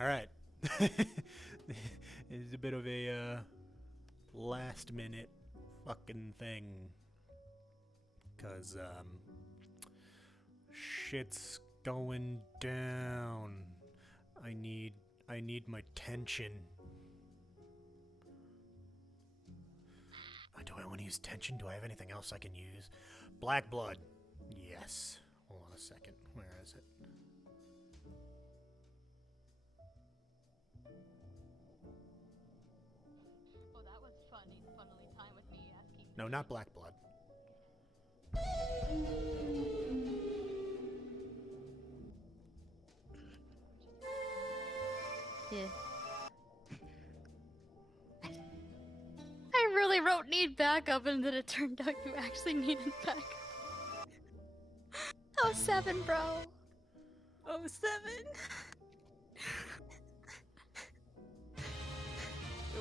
All right. It's a bit of a last minute fucking thing. Cause shit's going down. I need my tension. Do I want to use tension? Do I have anything else I can use? Black blood. Yes. Hold on a second. Where is it? Oh, that was funny. Funnily time with me asking. No, not black blood. Yeah. I really wrote need backup and then it turned out you actually needed backup. Oh, 7, bro. Oh, 7.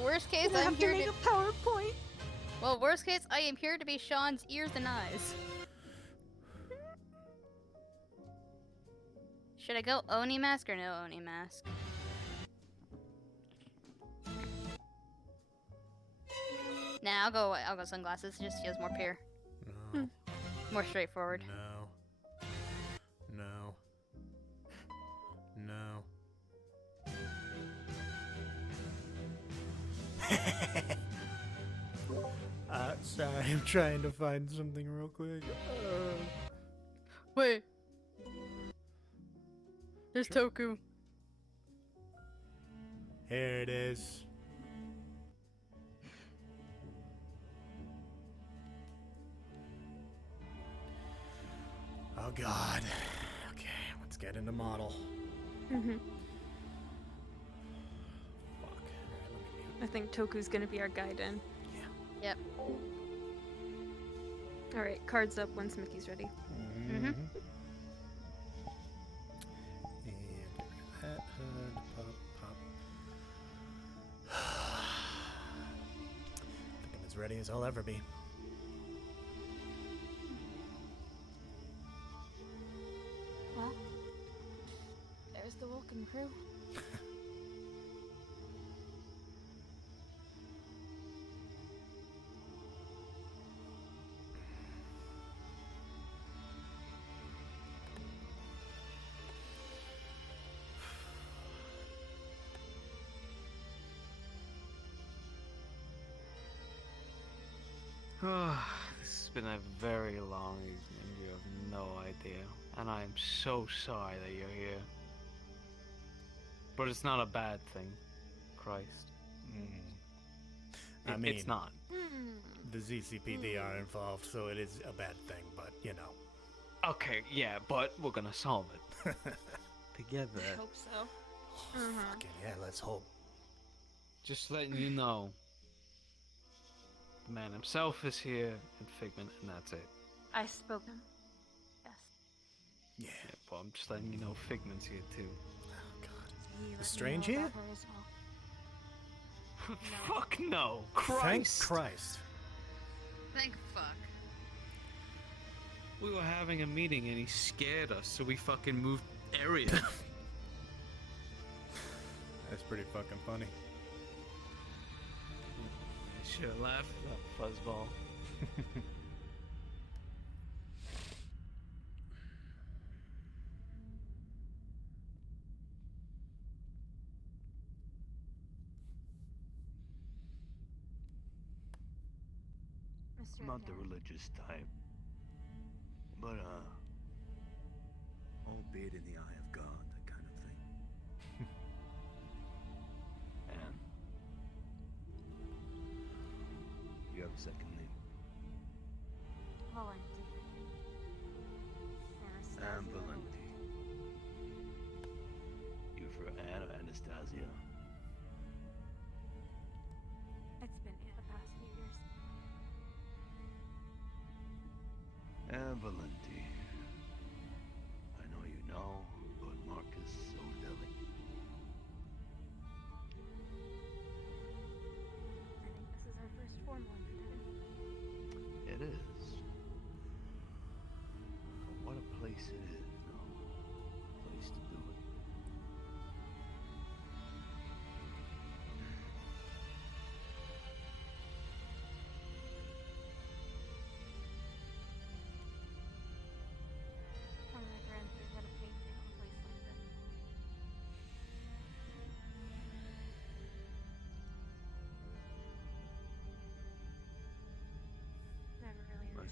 Worst case, I I'm have to here make to... a PowerPoint. Well, worst case, I am here to be Sean's ears and eyes. Should I go Oni mask or no Oni mask? Nah, I'll go sunglasses. It just feels more pure. No. More straightforward. No. No. No. Sorry, I'm trying to find something real quick. Wait. There's Toku. Here it is. Oh god. Okay, let's get into model. Mm-hmm. Fuck. Alright, let me mute. I think Toku's gonna be our guide in. Yeah. Yep. Alright, cards up once Mickey's ready. Mm-hmm. And that hood, pop, pop. I think I'm as ready as I'll ever be. Well, there's the welcome crew. This has been a very long evening, you have no idea. And I am so sorry that you're here. But it's not a bad thing. Christ. I mean, it's not. the ZCPD are involved, so it is a bad thing, but you know. Okay, yeah, but we're gonna solve it. I Together. hope so. Fucking yeah, let's hope. Just letting you know. The man himself is here, and Figment, and that's it. I spoke him. Yes. Yeah. Yeah, but I'm just letting you know Figment's here too. Oh god. He let me Is Strange know here? about her as well. Fuck no! Thank Christ! Christ. Thank fuck. We were having a meeting and he scared us, so we fucking moved area. That's pretty fucking funny. I should have laughed at that fuzzball. Mr. I'm not the Adair. religious type, but albeit in the eye of God, that kind of thing. And you have a second name. Valenti. Anne Valenti. You for Anne or Anastasia? It's been the past few years. Anne Valenti. I know you know, but Marcus O'Delly. I think this is our first formal introduction.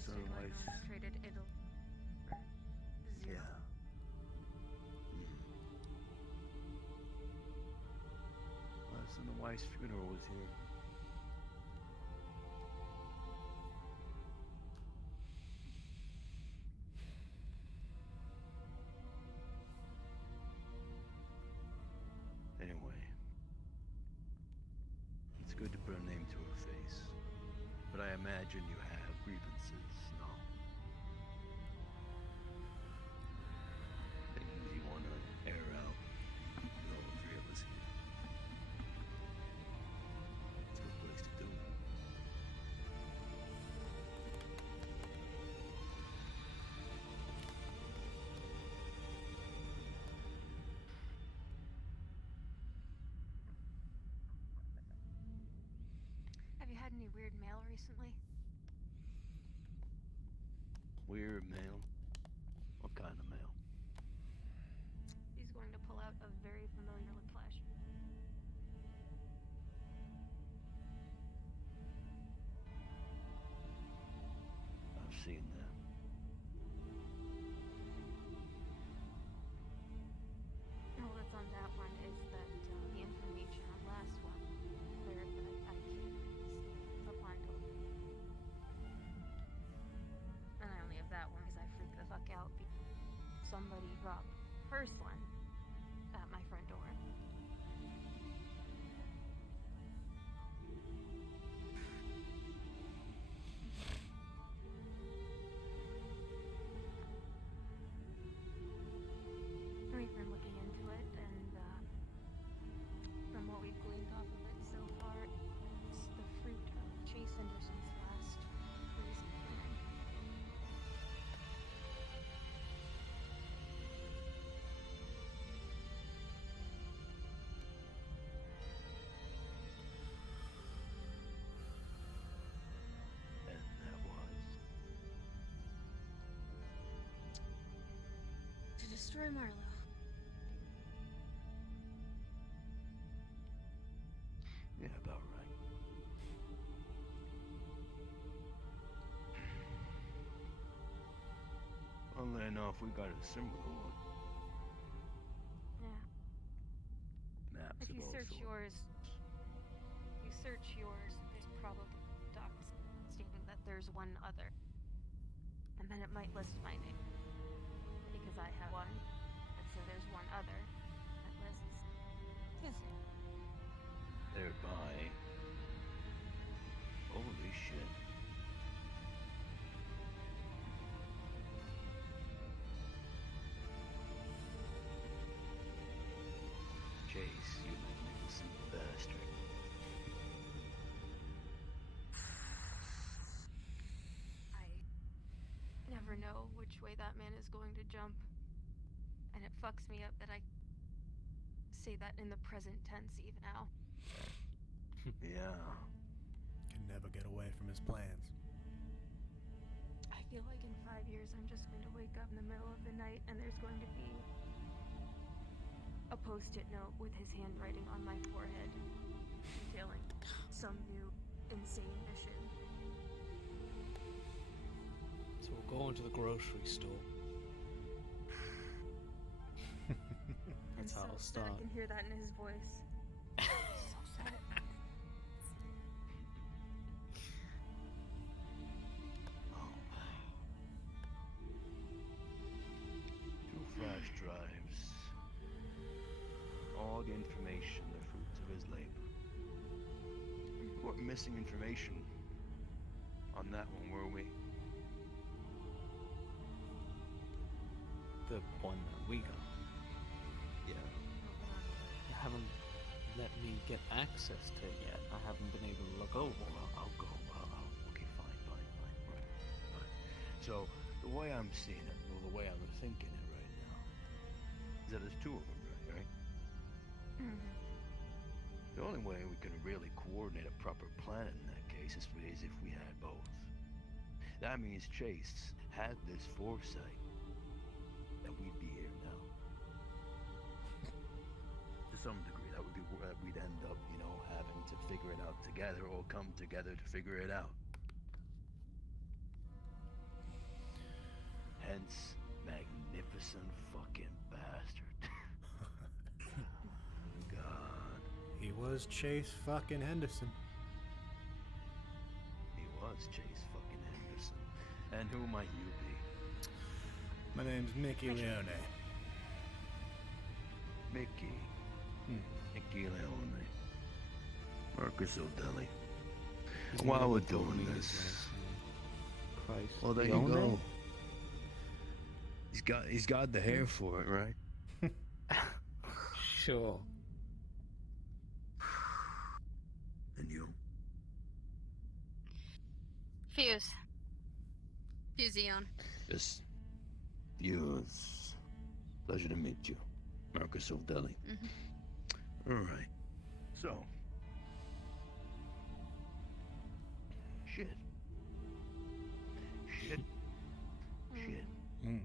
Son of Leone Ice. traded Italy for zero. Yeah. My son of Wife's funeral was here. Anyway, it's good to put a name to her face. But I imagine you have grievances, no? Things you want to air out with all three of us here. It's a good place to do it. Have you had any weird mail recently? Weird mail? What kind of mail? He's going to pull out a very familiar look flash. I've seen that. All that's on that one is that the information on last one, where I keep up on to. And I only have that one because I freaked the fuck out. Somebody dropped the first one at my front door. We've been looking into it, and from what we've gleaned off of it so far, it's the fruit of Chase Anderson's last crazy plan. And that was. To destroy Marlowe. Yeah, about right. Funnily enough, we got a similar one. Yeah. Maps If of you all search sorts. yours, there's probably docs stating that there's one other. And then it might list my name. Because I have one that says there's one other that lists his name. Thereby. Holy shit. Chase, you magnificent bastard. I never know which way that man is going to jump. And it fucks me up that I say that in the present tense even now. Yeah. Can never get away from his plans. I feel like in 5 years I'm just going to wake up in the middle of the night and there's going to be a post-it note with his handwriting on my forehead detailing some new insane mission. So we'll go into the grocery store. That's how it'll sad. start. I can hear that in his voice. So sad. Oh. 2 flash drives. All the information, the fruits of his labor. We weren't missing information on that one, were we? The one that we got. Yeah. You haven't let me get access to it yet. I haven't been able to look over. Well, I'll go. Okay, fine. Right. So, the way I'm seeing it, or the way I'm thinking it right now, is that there's 2 of them, right? Mhm. The only way we can really coordinate a proper plan in that case is if we had both. That means Chase had this foresight that we'd be here now. To some degree, that we'd end up, having to figure it out together or come together to figure it out. intense, magnificent fucking bastard. God, He was Chase fucking Henderson. he was Chase fucking Henderson. And who might you be? My name's Mickey Leone. Mickey. Hmm. Mickey Leone. Marcus O'Delly. While we're doing this, Christ. well, there Leone? you go. He's got the hair for it, right? Sure. And you? Fuse. Fusion. Just Fuse. Pleasure to meet you, Marcus O'Delly. Mm-hmm. All right. So. Shit. Shit. Shit. Mm.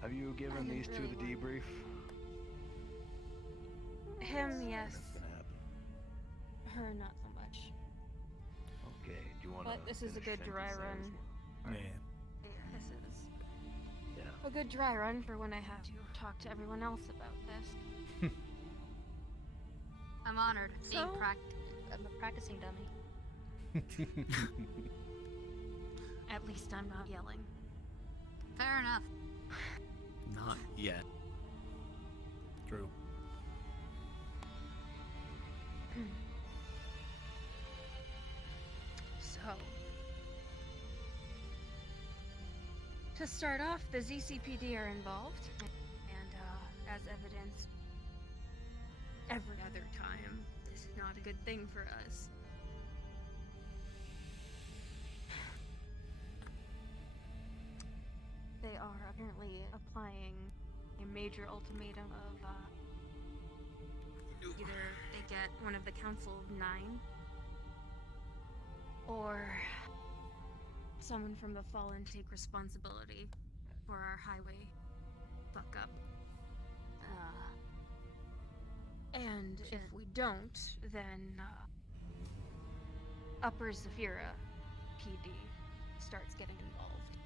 Have you given didn't these two really the debrief? Him, yes. What's gonna happen? Her, not so much. Okay. Do you want to? But this is a good dry run. Yeah. Yeah, this is Yeah. a good dry run for when I have to talk to everyone else about this. I'm honored. So? I'm a practicing dummy. At least I'm not yelling. Fair enough. Not yet. True. So, to start off, the ZCPD are involved, and as evidenced every other time, this is not a good thing for us. They are apparently applying a major ultimatum of either they get one of the Council of Nine, or someone from the Fallen take responsibility for our highway fuck up. And if we don't, then Upper Zafira PD starts getting involved.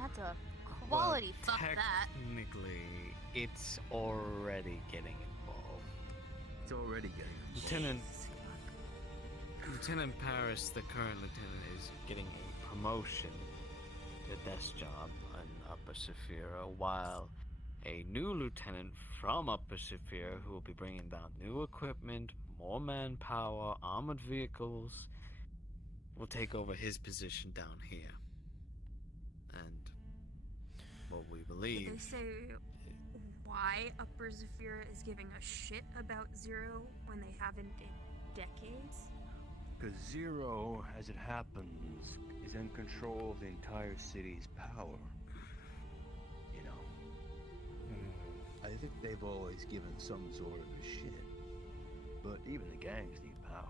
That's a quality fuck that. Technically, it's already getting involved. It's already getting Lieutenant Paris, the current lieutenant, is getting a promotion to desk job in Upper Saphira, while a new lieutenant from Upper Saphira, who will be bringing down new equipment, more manpower, armored vehicles, will take over his position down here. And what we Did believe... they say why Upper Zafira is giving a shit about Zero when they haven't in decades? Because Zero, as it happens, is in control of the entire city's power. You know, I think they've always given some sort of a shit. But even the gangs need power.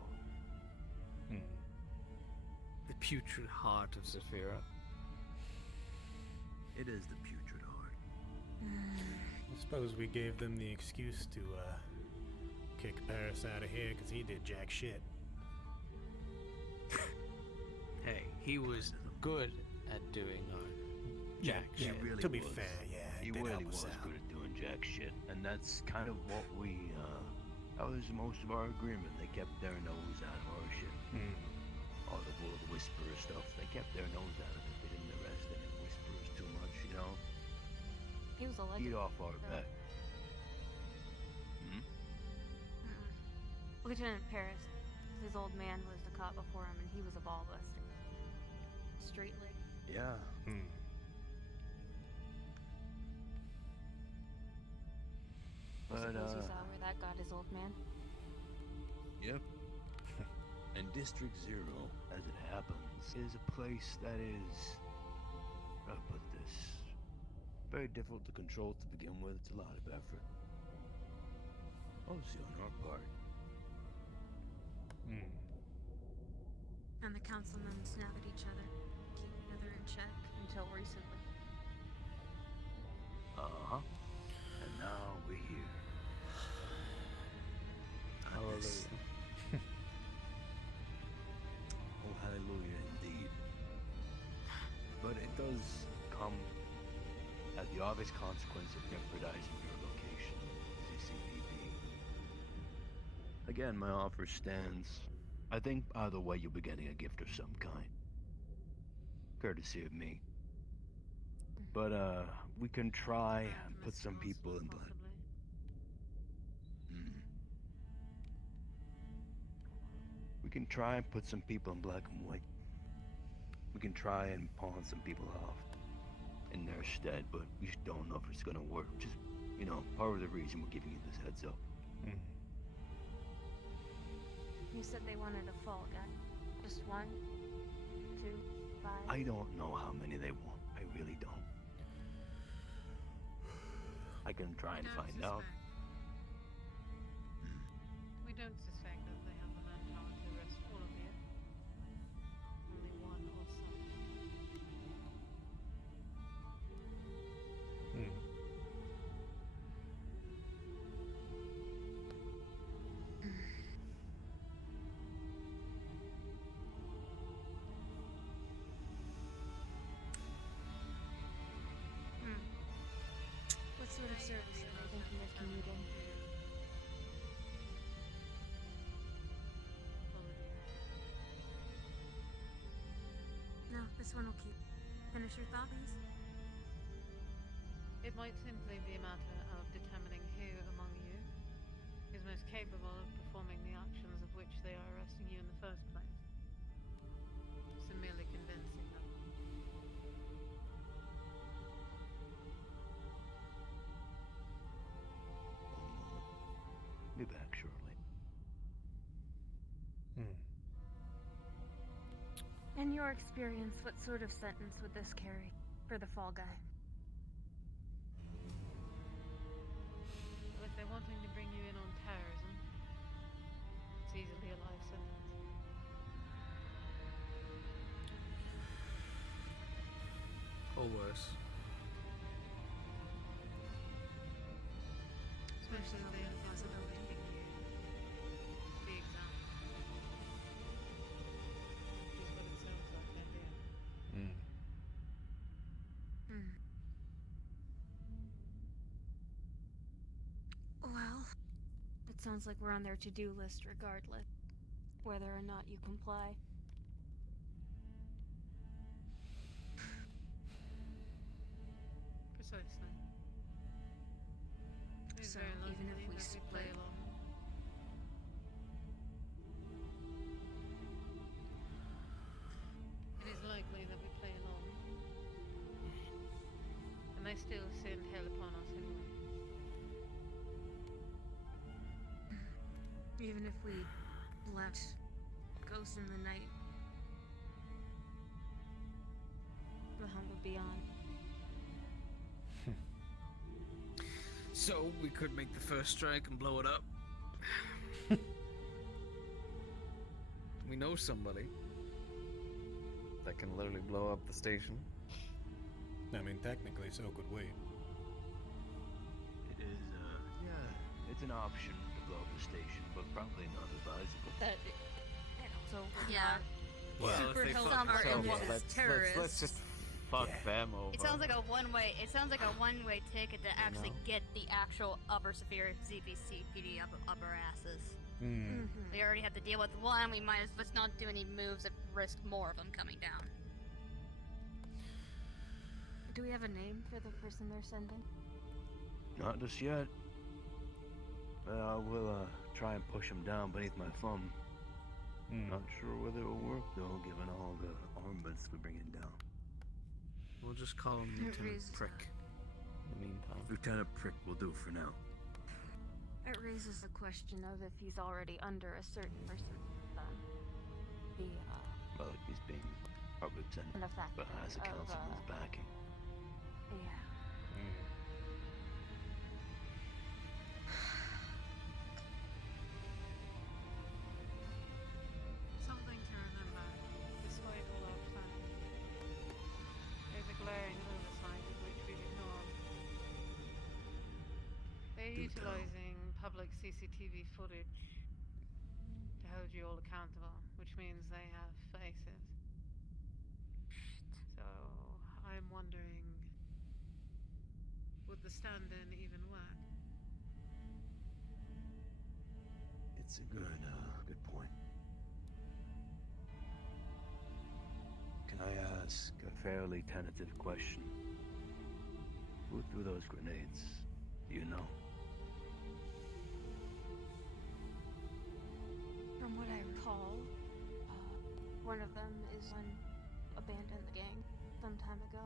The putrid heart of Zafira. It is the putrid heart. I suppose we gave them the excuse to kick Paris out of here because he did jack shit. Hey, he was good at doing jack Yeah, shit. really to be was. fair, yeah, He it did really help us was out. good at doing jack shit. And that's kind of what we, that was most of our agreement. They kept their nose out of our shit. All the whisperer stuff, they kept their nose out of it. They didn't arrest any whisperers too much, you know? He was a legend. Eat off our though. back. Lieutenant Paris, his old man was the cop before him, and he was a ball buster. Straightly. Yeah. I But, suppose you saw where that got his old man. Yep. And District Zero, as it happens, is a place that is, how do I put this, very difficult to control to begin with. It's a lot of effort. Obviously on our part. And the councilmen snap at each other, keep each other in check until recently. Uh-huh. And now we're here. Hallelujah. come at the obvious consequence of jeopardizing your location, CCPD. Again, my offer stands. I think either way you'll be getting a gift of some kind. Courtesy of me. But we can try and put some people in black. We can try and put some people in black and white. We can try and pawn some people off in their stead, but we just don't know if it's gonna work. Just, you know, part of the reason we're giving you this heads up. You said they wanted a fall guy. Just 1, 2, 5. I don't know how many they want. I really don't. I can try and find out. We don't suspect that they have the manpower to arrest all of you. Only one or some. What sort of service are they thinking of commuting? No, this one will keep. Finish your thought, please. It might simply be a matter of determining who among you is most capable of performing the actions of which they are arresting you in the first place. So merely convincing them. Be back shortly. In your experience, what sort of sentence would this carry for the fall guy? Well, if they're wanting to bring you in on terrorism, it's easily a life sentence. Or worse. Especially if they have the possibility of giving you the exam. Which is what it sounds like they're doing. Well, it sounds like we're on their to-do list regardless, whether or not you comply. Precisely. It is So, very even if likely we that we play split- along. It is likely that we play along. And they still send hell upon us anyway. Even if we left Ghost in the night, the hunt would be on. So we could make the first strike and blow it up. We know somebody that can literally blow up the station. I mean, technically, so could we. It is, yeah, it's an option to blow up the station, but probably not advisable. That, And also, yeah. Well, Super if they helpful fuck are themselves in up, with let's terrorists. just fuck Yeah. them over. It sounds like a one-way. It sounds like a one-way ticket to actually know? get the actual upper severe ZPCPD up our asses. We already have to deal with one. We might as well not do any moves that risk more of them coming down. do we have a name for the person they're sending? Not just yet. But I will try and push him down beneath my thumb. Not sure whether it will work though, given all the armaments we're bringing down. We'll just call him It Lieutenant raises Prick. In the meantime. Lieutenant Prick will do for now. It raises the question of if he's already under a certain person. Well, he's being our lieutenant, And the fact but has a of, council's backing. yeah. Something to remember, despite all our planning. There's a glaring oversight which we've ignored. They're Do tell. utilizing public CCTV footage to hold you all accountable, which means they have faces. So I'm wondering the stand-in even work? It's a good point. Can I ask a fairly tentative question? Who threw those grenades? Do you know? From what I recall, one of them is one abandoned the gang some time ago.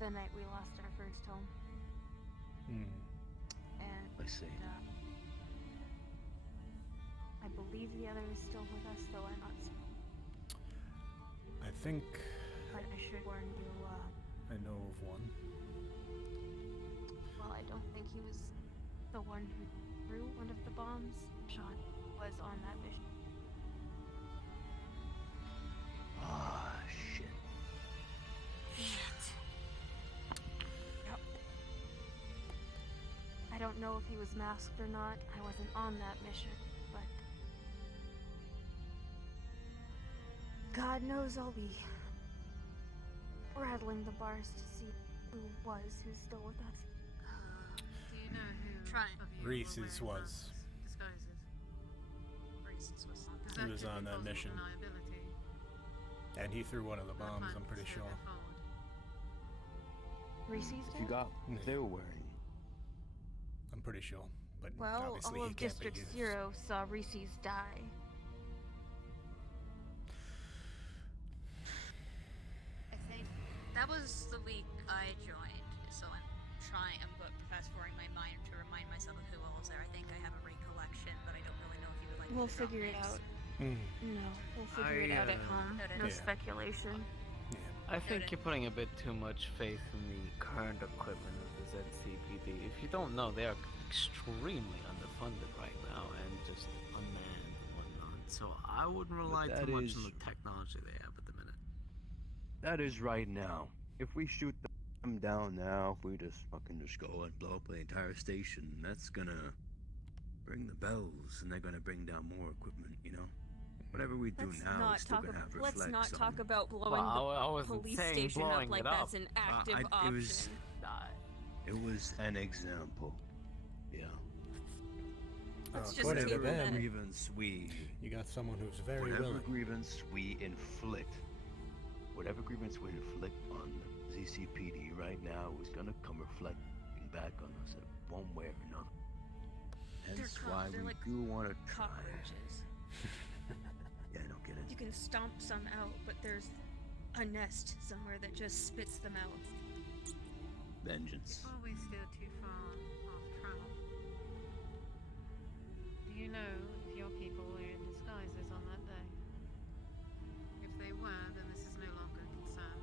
The night we lost our first home. And I see. I believe the other is still with us, though I'm not certain. I think But I should warn you, I know of one. well, I don't think he was the one who threw one of the bombs. Sean was on that mission. Ah, shit. Yep. I don't know if he was masked or not. I wasn't on that mission, but God knows I'll be rattling the bars to see who's still with us. Do you know who Try. of you Reese's were wearing was. masks, disguises? Reasons was on. 'Cause He that was could be on that plausible mission. deniability. And he threw one of the Their bombs, plan I'm is pretty to sure. go forward. Reese's You dead? got what they were wearing. I'm pretty sure. But Well, obviously all he of can't be District used. Zero saw Reese's die. I think that was the week I joined, so I'm fast forwarding my mind to remind myself of who all was there. I think I have a recollection, but I don't really know if you would like me We'll to drop figure it names. out. Mm, No, we'll figure it out at home. Noted. No Yeah. speculation. yeah. I think Noted. you're putting a bit too much faith in the current equipment of the ZCPD. If you don't know, they are extremely underfunded right now and just unmanned and whatnot. So I wouldn't rely that too much is- on the technology they have at the minute. That is right now. If we shoot them down now, if we just go and blow up the entire station, that's gonna ring the bells, and they're gonna bring down more equipment. You know, whatever we do now is still gonna have reflex let's not talk on- about blowing Well, I wasn't police saying station blowing up like it up. that's an active It option. was. It was an example. Yeah. Let's just According to keep them, that. grievance we you got someone who's very whatever willing. grievance we inflict, whatever grievance we inflict on the ZCPD right now is gonna come reflecting back on us in one way or another. Hence why they're we like do want to try. Cockroaches. Yeah, I don't get You it. can stomp some out, but there's a nest somewhere that just spits them out. Vengeance. Before we steer too far off track, do you know if your people were in disguises on that day? If they were, then this is no longer a concern.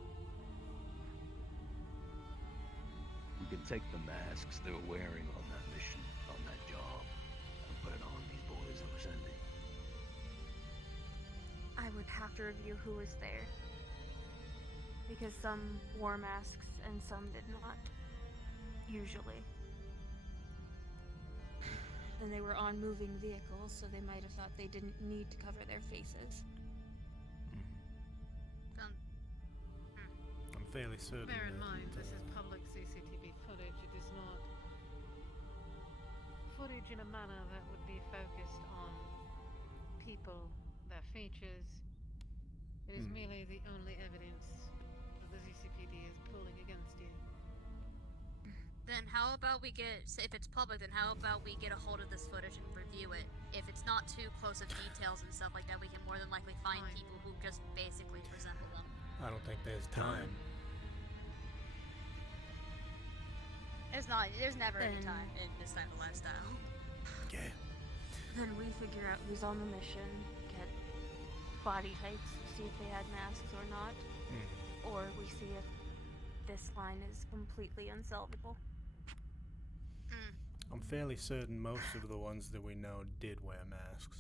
We can take the masks they were wearing on that mission, on that job, and put it on these boys that we're sending. I would have to review who was there. Because some wore masks and some did not. Usually. And they were on moving vehicles, so they might have thought they didn't need to cover their faces. Um, I'm fairly certain. Bear in that, mind, this is public CCTV footage. It is not footage in a manner that would be focused on people, their features. It is merely the only evidence that the ZCPD is pulling against you. Then how about we if it's public, then how about we get a hold of this footage and review it? If it's not too close of details and stuff like that, we can more than likely find Fine. people who just basically resemble them. I don't think there's time. There's never any Then- time in this type of lifestyle. Yeah. Then we figure out who's on the mission, get body types, see if they had masks or not, or we see if this line is completely unsalvageable. I'm fairly certain most of the ones that we know did wear masks.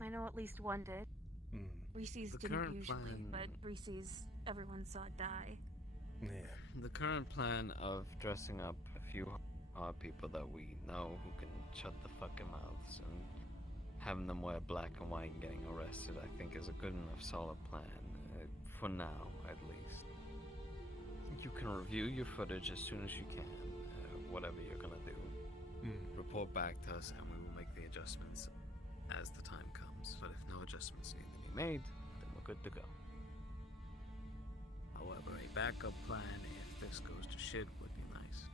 I know at least one did. Mm. Reese's The didn't current usually, plan- but Reese's everyone saw die. Yeah. The current plan of dressing up a few people that we know who can shut the fucking mouths and having them wear black and white and getting arrested, I think is a good enough solid plan. For now, at least. You can review your footage as soon as you can, whatever you're gonna do. Report back to us and we will make the adjustments as the time comes. But if no adjustments need to be made, then we're good to go. However, a backup plan if this goes to shit would be nice.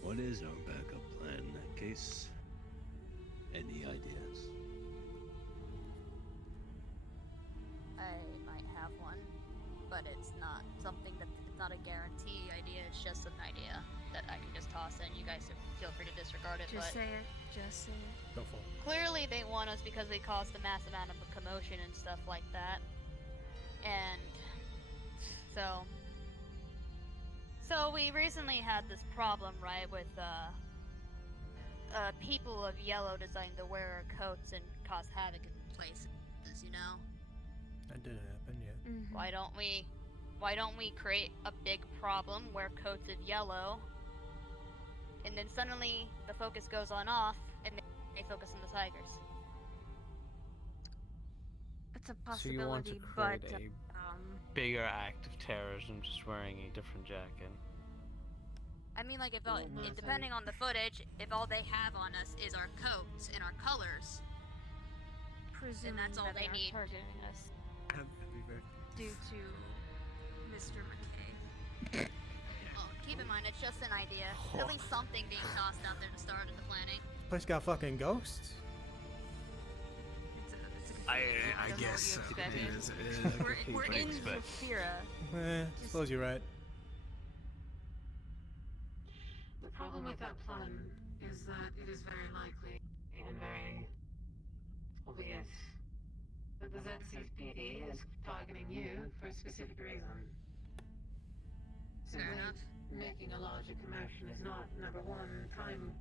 What is our backup plan in that case? Any ideas? I might have one, but it's not something it's not a guarantee idea. It's just an idea that I can just toss in. You guys feel free to disregard it. Just but say it. Just say it. Go for it. clearly they want us because they caused a mass amount of commotion and stuff like that. And so we recently had this problem, right, with people of yellow deciding to wear our coats and cause havoc in places, you know? That did happen, yeah. Mhm. Why don't we create a big problem, wear coats of yellow, and then suddenly the focus goes on off and they focus on the tigers. It's a So you want to possibility, create but a bigger act of terrorism just wearing a different jacket? I mean, like, depending on the footage, if all they have on us is our coats and our colors, presuming that's all that they are need. targeting us due to Mr. McKay. well, keep in mind, it's just an idea. At least something being tossed out there to start in the planning. Place got fucking ghosts. It's a I confusing guess what you it expected. is. We're in expect. Zafira. Suppose you're right. The problem with that plan is that it is very likely and very obvious that the ZCPD is targeting you for a specific reason. Fair Simply enough. making a larger commotion is not, number one, time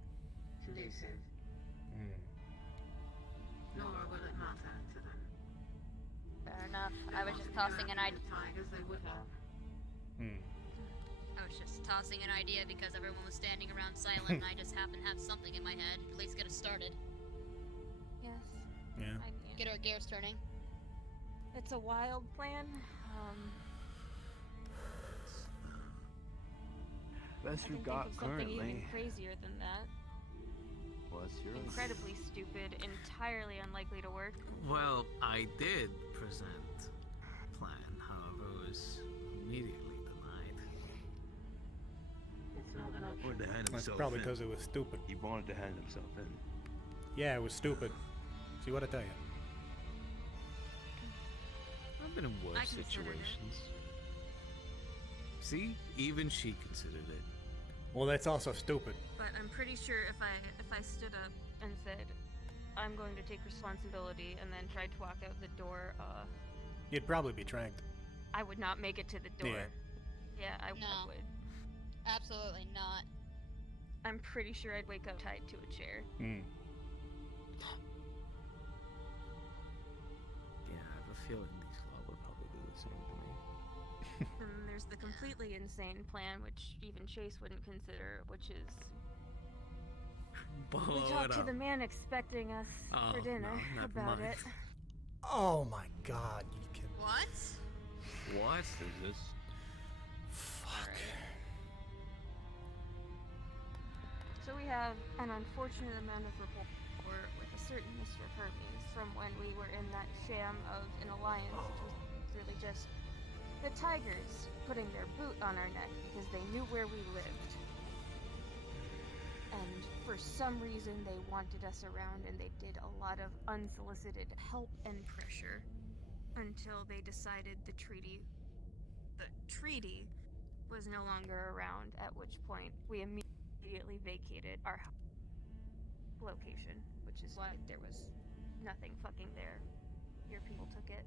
conducive, nor will it matter to them. Fair enough. They I was want just to tossing an interact idea. with tigers, they would have. I was just tossing an idea because everyone was standing around silent, and I just happened to have something in my head. Please get us started. Yes. Yeah. I mean, Get our gears turning. it's a wild plan. Best I we've can got think of something even currently. crazier than that. What's yours? Incredibly stupid, entirely unlikely to work. Well, I did present a plan, however, it was immediately denied. It's not an option. Wanted to hand That's himself probably in. because it was stupid. He wanted to hand himself in. Yeah, it was stupid. See what I tell you. I've been in worse I considered it. situations. See? Even she considered it. Well, that's also stupid. But I'm pretty sure if I stood up and said, I'm going to take responsibility, and then tried to walk out the door, You'd probably be tranked. I would not make it to the door. Yeah. I No. would. Absolutely not. I'm pretty sure I'd wake up tied to a chair. Yeah, I have a feeling these law would probably do the same to me. And there's the completely insane plan, which even Chase wouldn't consider, which is we Blow talked it to up. the man expecting us Oh, for dinner no, never about mind. it. Oh my god, you can. What? What? Is this? Fuck. So we have an unfortunate amount of rapport with a certain Mr. Hermes from when we were in that sham of an alliance, which was really just the Tigers putting their boot on our neck because they knew where we lived. And for some reason they wanted us around, and they did a lot of unsolicited help and pressure until they decided the treaty was no longer around, at which point we immediately vacated our location, which is why there was nothing fucking there. Your people took it.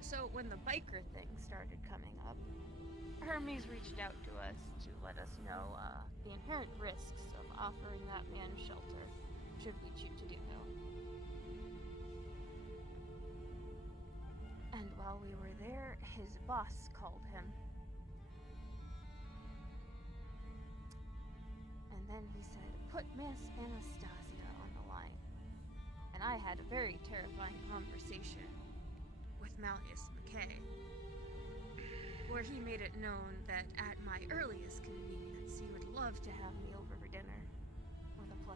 So when the biker thing started coming up, Hermes reached out to us to let us know the inherent risks of offering that man shelter, should we choose to do so. And while we were there, his boss called him. And then he said, put Miss Anastasia on the line. And I had a very terrifying conversation with Malleus McKay, where he made it known that at my earliest convenience, he would love to have me over for dinner with a +1.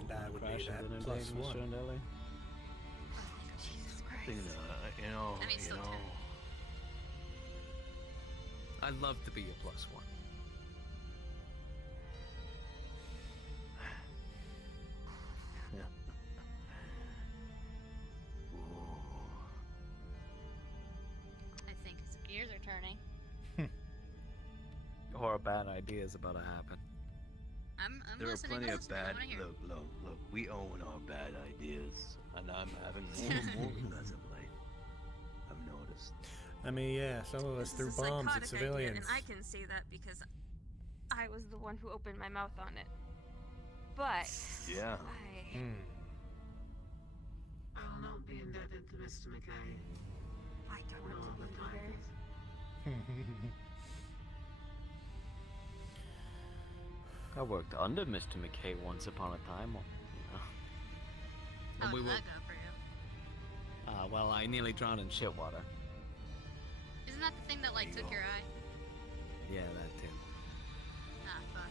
And I would be Crashes that in a plus day, one. Mr. Andelli. Jesus I think, Christ. you know, I mean, still 10. I'd love to be a +1. I think his gears are turning. Or a bad idea is about to happen. I'm There are listening. plenty I'm of listening. I bad. wanna hear. Look. We own our bad ideas, and I'm having more of them as of late. I've noticed. I mean, yeah, some of us This threw is a bombs at psychotic civilians. idea, and I can say that because I was the one who opened my mouth on it. But Yeah. I Hmm. I'll not be indebted to Mr. McKay. I don't Nor want the to be either. Tigers. I worked under Mr. McKay once upon a time, you know. How And we did were, that go for you? well, I nearly drowned in shit water. Isn't that the thing that like took your eye? Yeah, that too. Ah, fuck.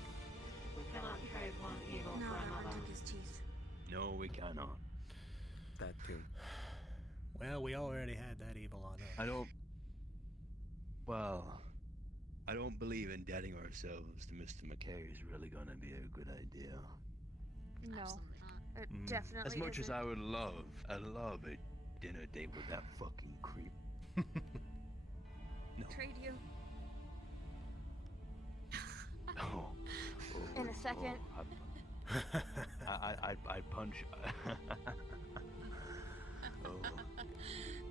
We cannot trade one evil No, for that one another. took his teeth. No, we cannot. That too. Well, we already had that evil on us. I don't. Well, I don't believe indebting ourselves to Mr. McKay is really gonna be a good idea. No, Absolutely not. it Mm. definitely As much as isn't. I would love a dinner date with that fucking creep. No. Trade you Oh. in a second. I'd punch.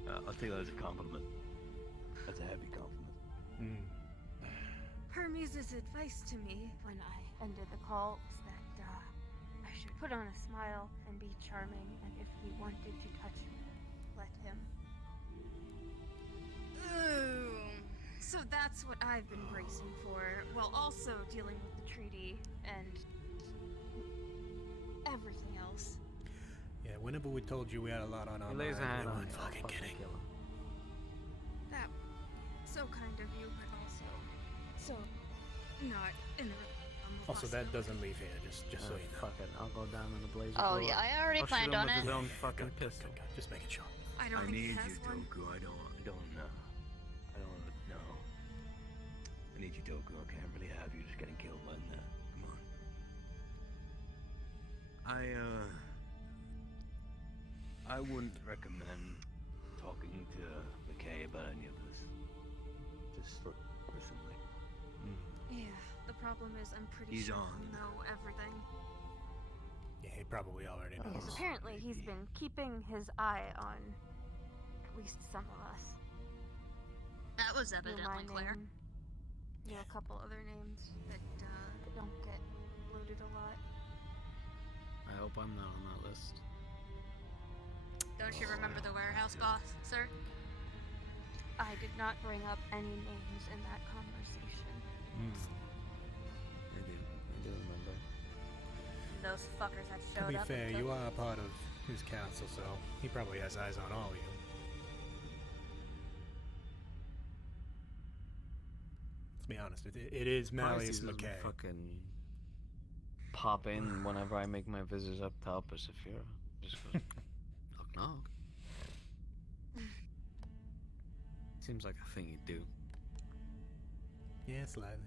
I'll take that as a compliment. That's a heavy compliment. Hmm. Hermes' advice to me when I ended the call was that I should put on a smile and be charming, and if he wanted to touch me, let him. Ooh. So that's what I've been bracing for, while also dealing with the treaty and everything else. Yeah, whenever we told you we had a lot on our He lays a mind, hand we on weren't you, I'll fucking kidding. kill him. That so kind of you, but also so not in a Also, that doesn't leave here, just so you know. Fuck it, I'll go down in a blaze of Oh glory. yeah, I already I'll shoot planned him on with it. his own fucking Good, pistol. good. Just making sure. I don't I think he need has you, one. Doku. I don't know. I need you, Doku. I can't really have you just getting killed by that. Come on. I wouldn't recommend talking to McKay about any of this. Just personally. Yeah, the problem is I'm pretty He's sure on. he'll know everything. Yeah, he probably already knows. Because apparently he's been keeping his eye on at least some of us. That was Knew my evidently clear. name, knew a couple other names that don't get loaded a lot. I hope I'm not on that list. Don't you remember the warehouse boss, sir? I did not bring up any names in that conversation. I do remember. Those fuckers that To showed be up. fair, and you killed- are a part of his council, so he probably has eyes on all of you. Let's be honest, it is Malleus Surprised he doesn't McKay. fucking pop in whenever I make my visits up to Upper Saphira. Just goes, knock knock. Seems like a thing you do. Yeah, slightly.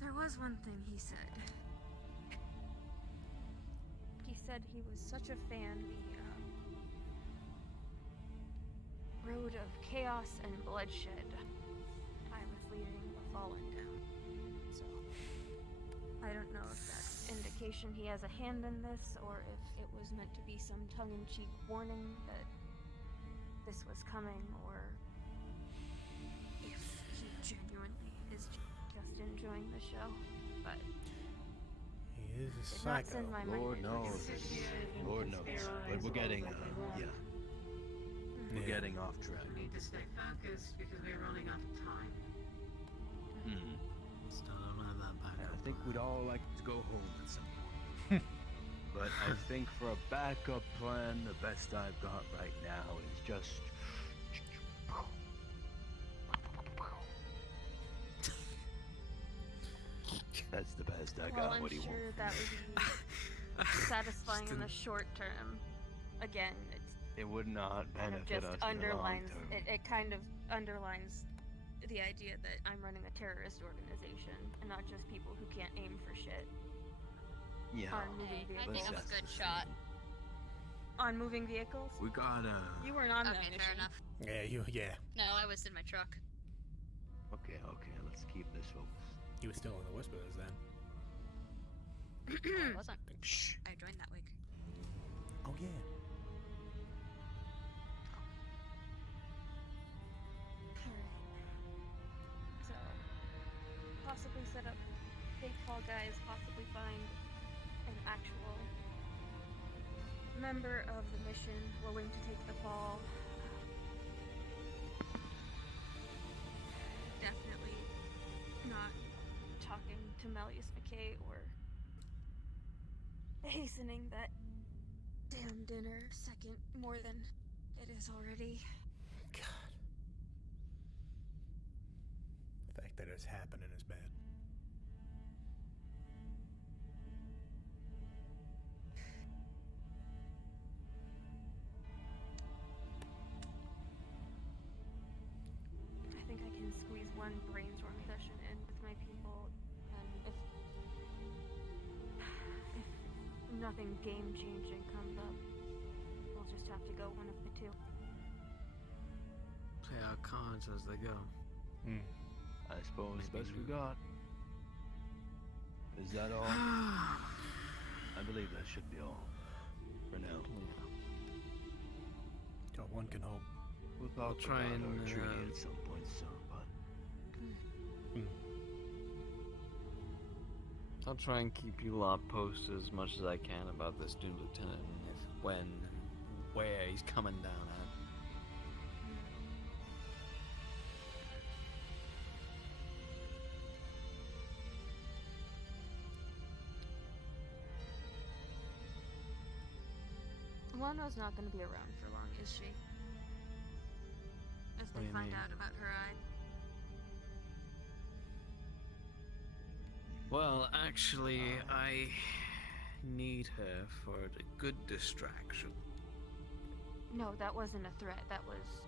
There was one thing he said. He said he was such a fan the road of chaos and bloodshed I was leading the Fallen down. So I don't know if that's indication he has a hand in this, or if it was meant to be some tongue-in-cheek warning that this was coming, or if he genuinely is just enjoying the show. But He is a did not psycho. send my Lord money. knows. Lord knows. But we're getting, we're Yeah. getting off track. We need to stay focused because we're running out of time. Hmm. Still don't have that back. I think we'd all like to go home at some point. But I think for a backup plan, the best I've got right now is just. That's the best I Well, got. I'm What do you sure want? that would be satisfying in the short term. Again, It would not kind of benefit just us in the long underlines term. it kind of underlines the idea that I'm running a terrorist organization and not just people who can't aim for shit. Yeah. On moving Hey, I vehicles. think I'm a that's good the shot. thing. On moving vehicles? We gotta. You weren't on that Okay, mission. fair enough. Yeah. No, I was in my truck. Okay. Let's keep this focused. You were still in the Whisperers then. I wasn't. Shh. I joined that week. Oh yeah. Alright. So, possibly set up fake fall guys, possibly find an actual member of the mission willing to take the fall. Definitely not talking to Malleus McKay or hastening that damn dinner a second more than it is already. God. The fact that it's happening is bad. I think I can squeeze one brainstorm session in with my people, and if nothing game-changing comes up, we'll just have to go one of the two. Play our cards as they go. I suppose Maybe best we you- got. Is that all? I believe that should be all. For now. Oh, one can hope. We'll talk try about and, our treaty at some point soon, but I'll try and keep you lot posted as much as I can about this new lieutenant, if, when, and where he's coming down at. Lana's not going to be around for long, Is she? If What they do you find mean? out about her eye. Well, actually, I need her for a good distraction. No, that wasn't a threat. That was...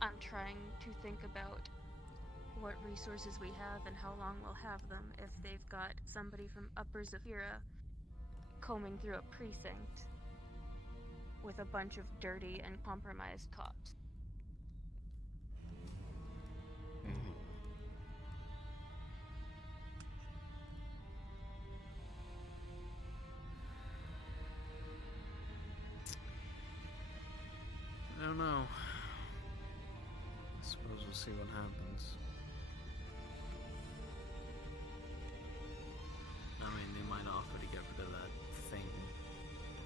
I'm trying to think about what resources we have and how long we'll have them if they've got somebody from Upper Zafira combing through a precinct with a bunch of dirty and compromised cops. I don't know. I suppose we'll see what happens. I mean, they might offer to get rid of that thing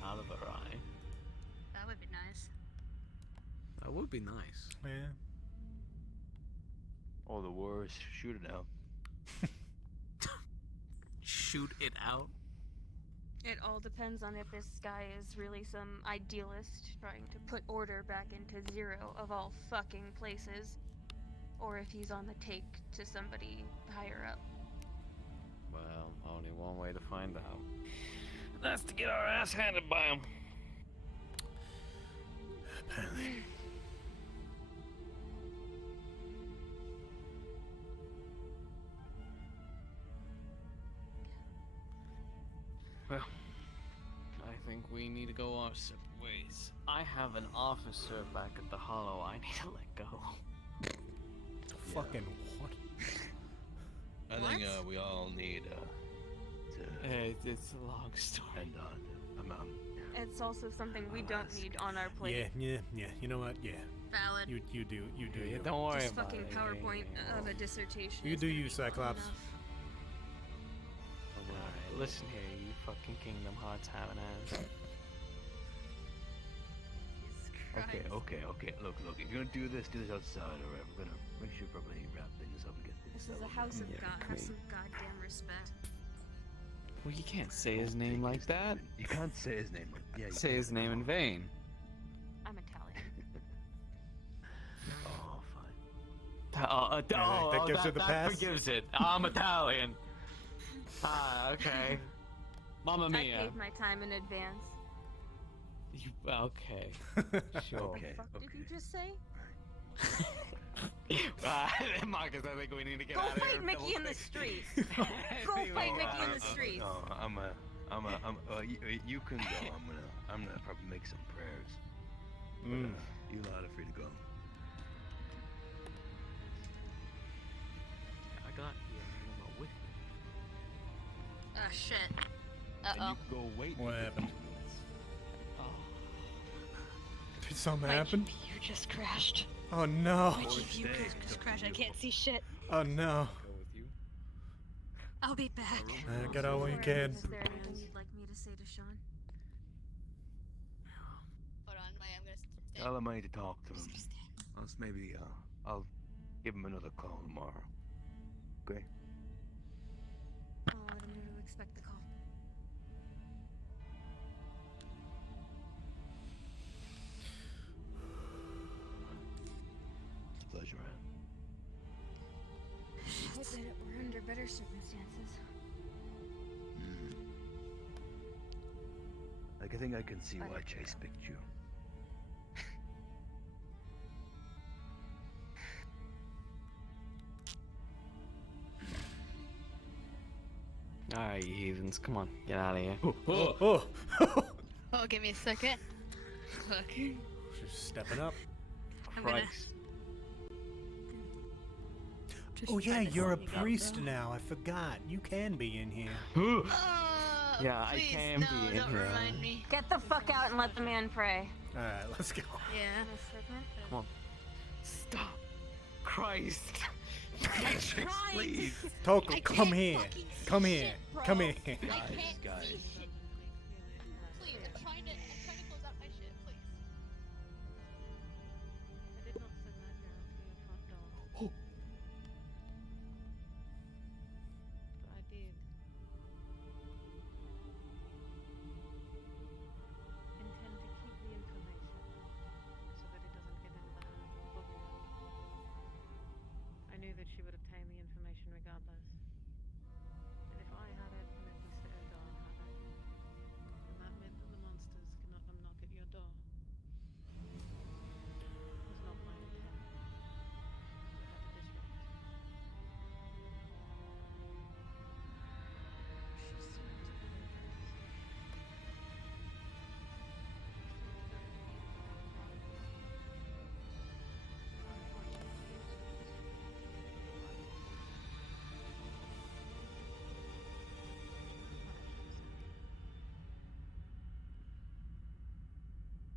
out of her eye. That would be nice. That would be nice. Yeah. all the worse, shoot it out. Shoot it out? It all depends on if this guy is really some idealist trying to put order back into Zero of all fucking places, or if he's on the take to somebody higher up. Well, only one way to find out. That's to get our ass handed by him. Apparently. Well, I think we need to go our separate ways. I have an officer back at the Hollow I need to let go. Fucking what? I think we all need to It's a long story. end on. It's also something we don't need on our plate. Yeah. You know what? Yeah. Valid. You do. Yeah, You. don't worry Just about fucking it. PowerPoint Yeah. of a dissertation. You is do gonna you, be long Cyclops. enough. Alright, listen here, you fucking Kingdom Hearts having ass. Jesus Christ. Okay. Look. If you're gonna do this outside, alright? We're gonna make sure probably wrap things up and get This things is a settled. house of Yeah, God. Have great. some goddamn respect. Well, you can't say Don't his name take like his that. name You can't say his name like that. Yeah, you Say his can. name in vain. I'm Italian. Oh, fine. that gives her the that pass? forgives it. I'm Italian. Ah, okay. Mamma I mia. paid my time in advance. Okay. Sure. Okay, Fuck did you okay. just say? Marcus, I think we need to get Go out of here. fight Mickey in the street. Go Anyway, fight Mickey in the streets. No, you can go. I'm gonna probably make some prayers. But, you lot are free to go. I got here. I'm not with you. Ah, shit. And Uh-oh. you can go wait. What for happened? 2 minutes. Did something My happen? GPU just crashed. Oh no. My Or GPU stay. just crashed. I can't see shit. Oh no. Go with you. I'll be back. Get out when you can. Is there anything you'd like me to say to Sean? Hold on, wait, I'm gonna stay. Tell him I need to talk to I'm just him. gonna stay. Else maybe I'll give him another call tomorrow. Okay? I'll let him know to expect the call. It's a pleasure, Anne. I bet it were under better circumstances. Like, I think I can see why Understood. Chase picked you. Alright, you heathens. Come on. Get out of here. Oh. Oh, give me a second. Look. She's stepping up. I'm gonna- Christ. Oh yeah, you're a sneak out, priest though. now. I forgot. You can be in here. Yeah, I please, can no, be in don't here. remind me. Get the fuck out and let the man pray. All right, let's go. Yeah. In a segment? Come on. Stop. Christ. Patrick, please. Toko, I come can't here. fucking see Come here. shit, bro. Come here. I can't guys. see shit. Please, I'm trying to close out my shit, please. I did not send that down to your front door. Oh. But I did. Intend to keep the information so that it doesn't get into the hands of the boogeyman. I knew that she would obtain the information regardless. And if I had it and if Mr. Erdar had it, then that meant that the monsters could not knock at your door. It was not my intent. We had to disrupt.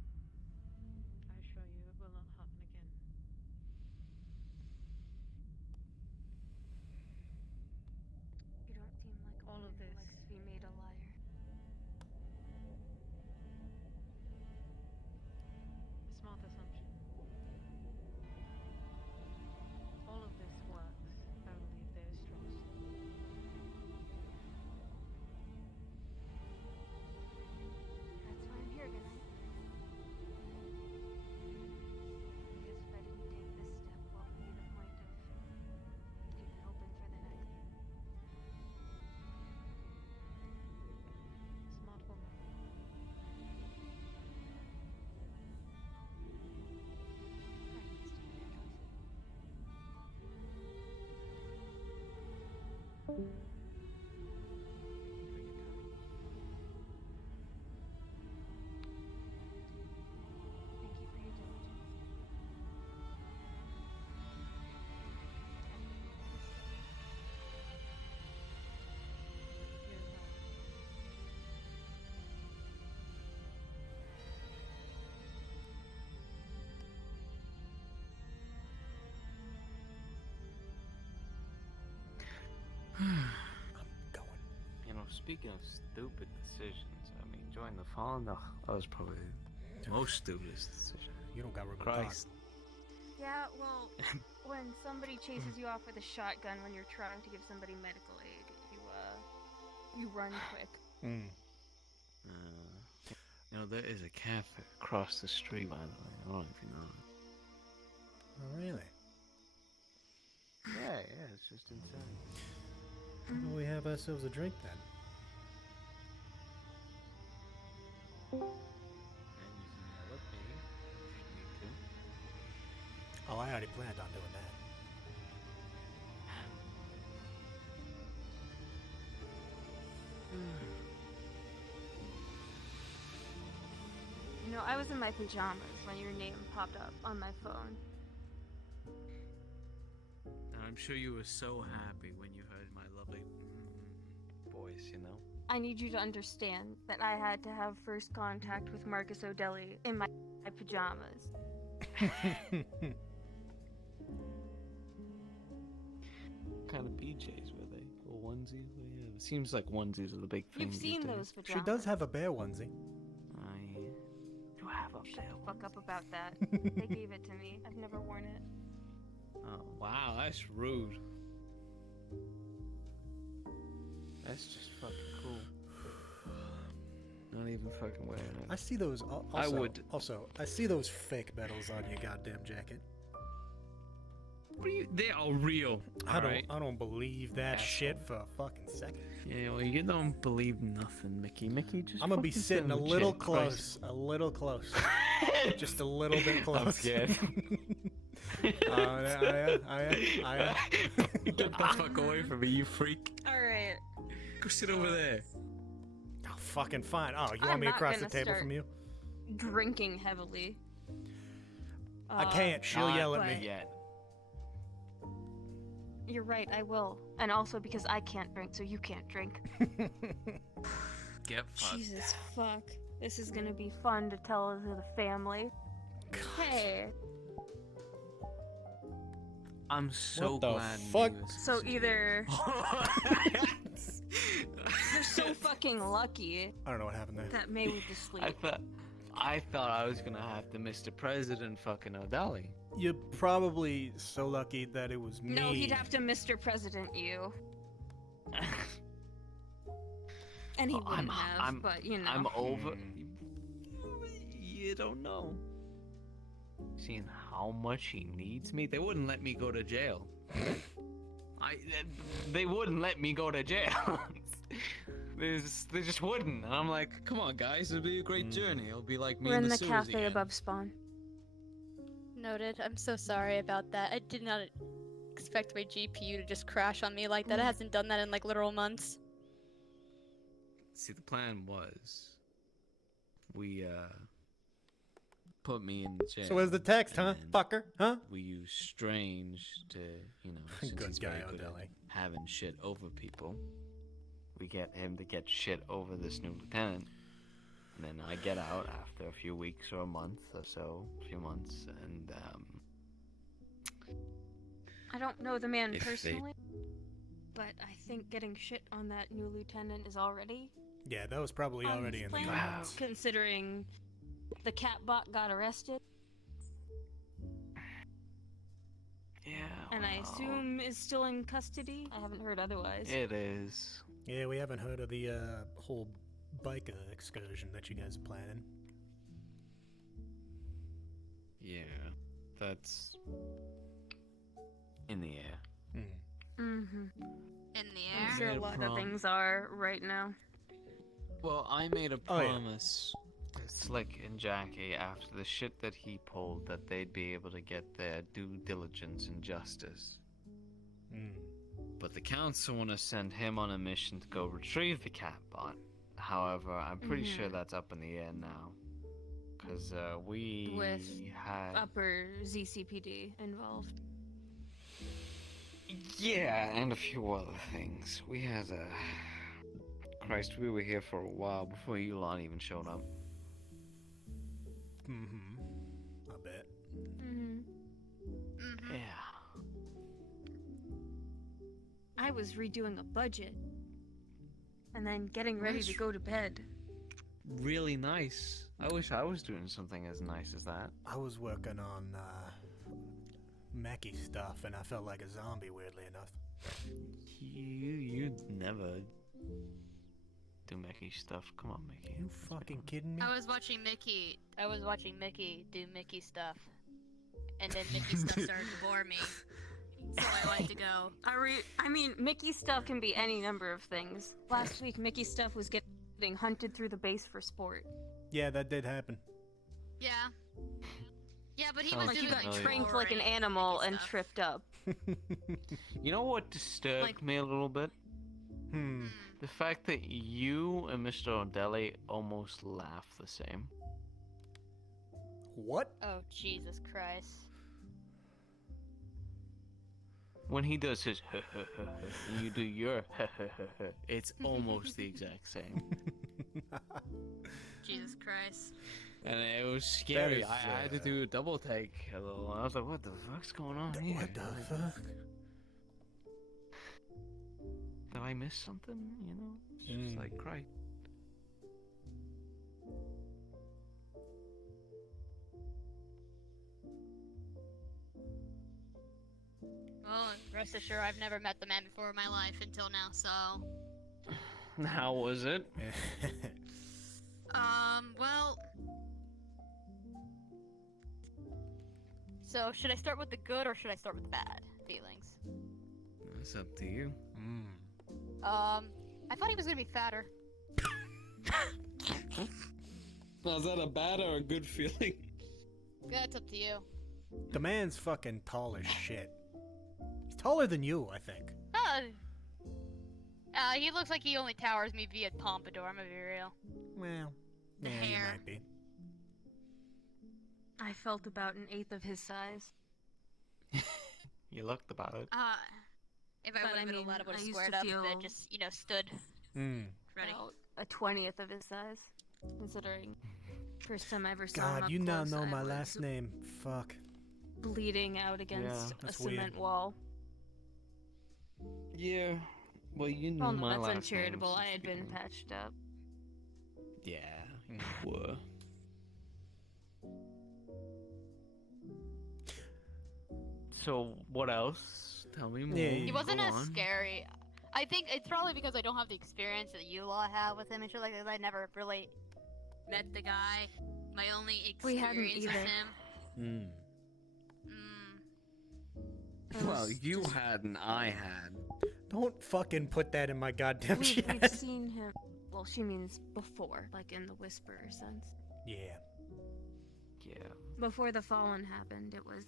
I assure you it will not happen again. You don't seem like a All of woman who this. likes to be made a liar. A smart assumption. All of this works only if there is trust. That's why I'm here tonight. Because if I didn't take this step, what would be the point of even hoping for the next? Smart woman. Right, Mr. Andrews. Thank you for your diligence. You're right. Going. You know, speaking of stupid decisions, I mean, join the Fallen, no, that was probably the most stupidest decision. You don't got room to Christ. Yeah, well, when somebody chases you off with a shotgun when you're trying to give somebody medical aid, you run quick. Mm. You know, there is a cafe across the street, by the way. I don't know if you know. Oh, really? Yeah, it's just insane. How about we have ourselves a drink then? And you can yell at me if you need to. Oh, I already planned on doing that. You know, I was in my pajamas when your name popped up on my phone. And I'm sure you were so happy when you heard my lovely voice, you know? I need you to understand that I had to have first contact with Marcus O'Delly in my pajamas. What kind of PJs were they? Or onesies? Yeah, it seems like onesies are the big thing. You've seen those She pajamas. does have a bear onesie. You have a Shut bear the fuck up about that. They gave it to me. I've never worn it. Oh, wow, that's rude. That's just fucking cool. Not even fucking wearing it. I see those. Also, I would. Also, I see those fake medals on your goddamn jacket. What are you? They are real. I alright? don't believe that shit for a fucking second. Yeah, well, you don't believe nothing, Mickey. Mickey, just. I'm gonna be fucking sitting a sit little with Jay Christ. close. A little close. Just a little bit close. I'm scared. I am. Get the fuck away from me, you freak. Alright. Go sit over there. Oh, fucking fine. Oh, you I'm want me not across the gonna table start from you? Drinking heavily. I can't. She'll Not yell at but- me. yet. You're right, I will. And also because I can't drink, so you can't drink. Get fucked. Jesus fuck. This is gonna be fun to tell to the family. Hey. I'm so What the glad. fuck? Neil is So either listening. you're so fucking lucky I don't know what happened there. that May went to sleep. I thought I was gonna have to Mr. President fucking O'Dally. You're probably so lucky that it was me. No, he'd have to Mr. President you. And he Well, wouldn't have, but you know. I'm over. You don't know. Seeing how much he needs me, they wouldn't let me go to jail. They wouldn't let me go to jail. They just wouldn't. And I'm like, come on, guys, it'll be a great journey. It'll be like me We're in in the the sewers cafe again. above spawn. Noted. I'm so sorry about that. I did not expect my GPU to just crash on me like that. It hasn't done that in like literal months. See, the plan was, we put me in the jail. So where's the text, huh, and then fucker? Huh? We use Strange to, you know, since Good he's guy, very good at O'Delly. having shit over people. We get him to get shit over this new lieutenant. And then I get out after a few weeks or a month or so, a few months, and I don't know the man If they- personally, but I think getting shit on that new lieutenant is already Yeah, that was probably on already his in the plan, cards. considering the catbot got arrested, yeah. and I well, assume is still in custody. I haven't heard otherwise. it is. Yeah, we haven't heard of the whole biker excursion that you guys are planning. Yeah, that's in the air. Mm-hmm. In the I'm air. sure a Made a lot of prom- things are right now. Well, I made a Oh, yeah. promise to Slick and Jackie after the shit that he pulled that they'd be able to get their due diligence and justice. But the council want to send him on a mission to go retrieve the catbot. However, I'm pretty sure that's up in the air now. Because we With had... Upper ZCPD involved. Yeah, and a few other things. We had Christ, we were here for a while before Elon even showed up. I bet. Mm-hmm. Mm-hmm. Yeah. I was redoing a budget, and then getting ready to Nice. go to bed. Really nice. I wish I was doing something as nice as that. I was working on Mackie stuff, and I felt like a zombie, weirdly enough. You'd never do Mickey stuff. Come on, Mickey. You What's fucking going kidding me? I was watching Mickey. I was watching Mickey do Mickey stuff, and then Mickey stuff started to bore me, so I went to go. I mean, Mickey stuff can be any number of things. Last week, Mickey stuff was getting hunted through the base for sport. Yeah, that did happen. Yeah. Yeah, but he Sounds was Like, he doing got familiar. tranked like an boring animal Mickey and stuff. tripped up. You know what disturbed Like- me a little bit? Hmm. The fact that you and Mr. O'Delly almost laugh the same. What? Oh Jesus Christ! When he does his and you do your it's almost the exact same. Jesus Christ. And it was scary. is, I had to do a double take. I was like, what the fuck's going on here? What the fuck? Did I miss something? You know? It's just like, Christ. Well, Rest assured, I've never met the man for my life until now, so. How was it? Well, So should I start with the good or should I start with the bad feelings? It's up to you. I thought he was gonna be fatter. Now, is that a bad or a good feeling? That's up to you. The man's fucking tall as shit. He's taller than you, I think. He looks like he only towers me via pompadour. I'm gonna be real. Well, The yeah, you hair. might be. I felt about an eighth of his size. You looked about it. if I But would I have been mean, allowed I would I have used squared to up feel- and just, stood. ready. About a 20th of his size, considering first time I ever saw him God, up you now close, know I my was last name. Fuck. bleeding out against a that's cement weird. wall. Yeah. Well, you knew Well, no, my that's last uncharitable. name I since had the been beginning. patched up. Yeah, you were. So, what else? Tell me more. Yeah, He wasn't Go as on. scary. I think it's probably because I don't have the experience that you lot have with him and shit like that. I never really. Met the guy. My only We hadn't experience with either. him. Well, you had and I had. Don't fucking put that in my goddamn We've chat. seen him. Well, she means before, like in the whisperer sense. Yeah. Yeah. Before the Fallen happened, it was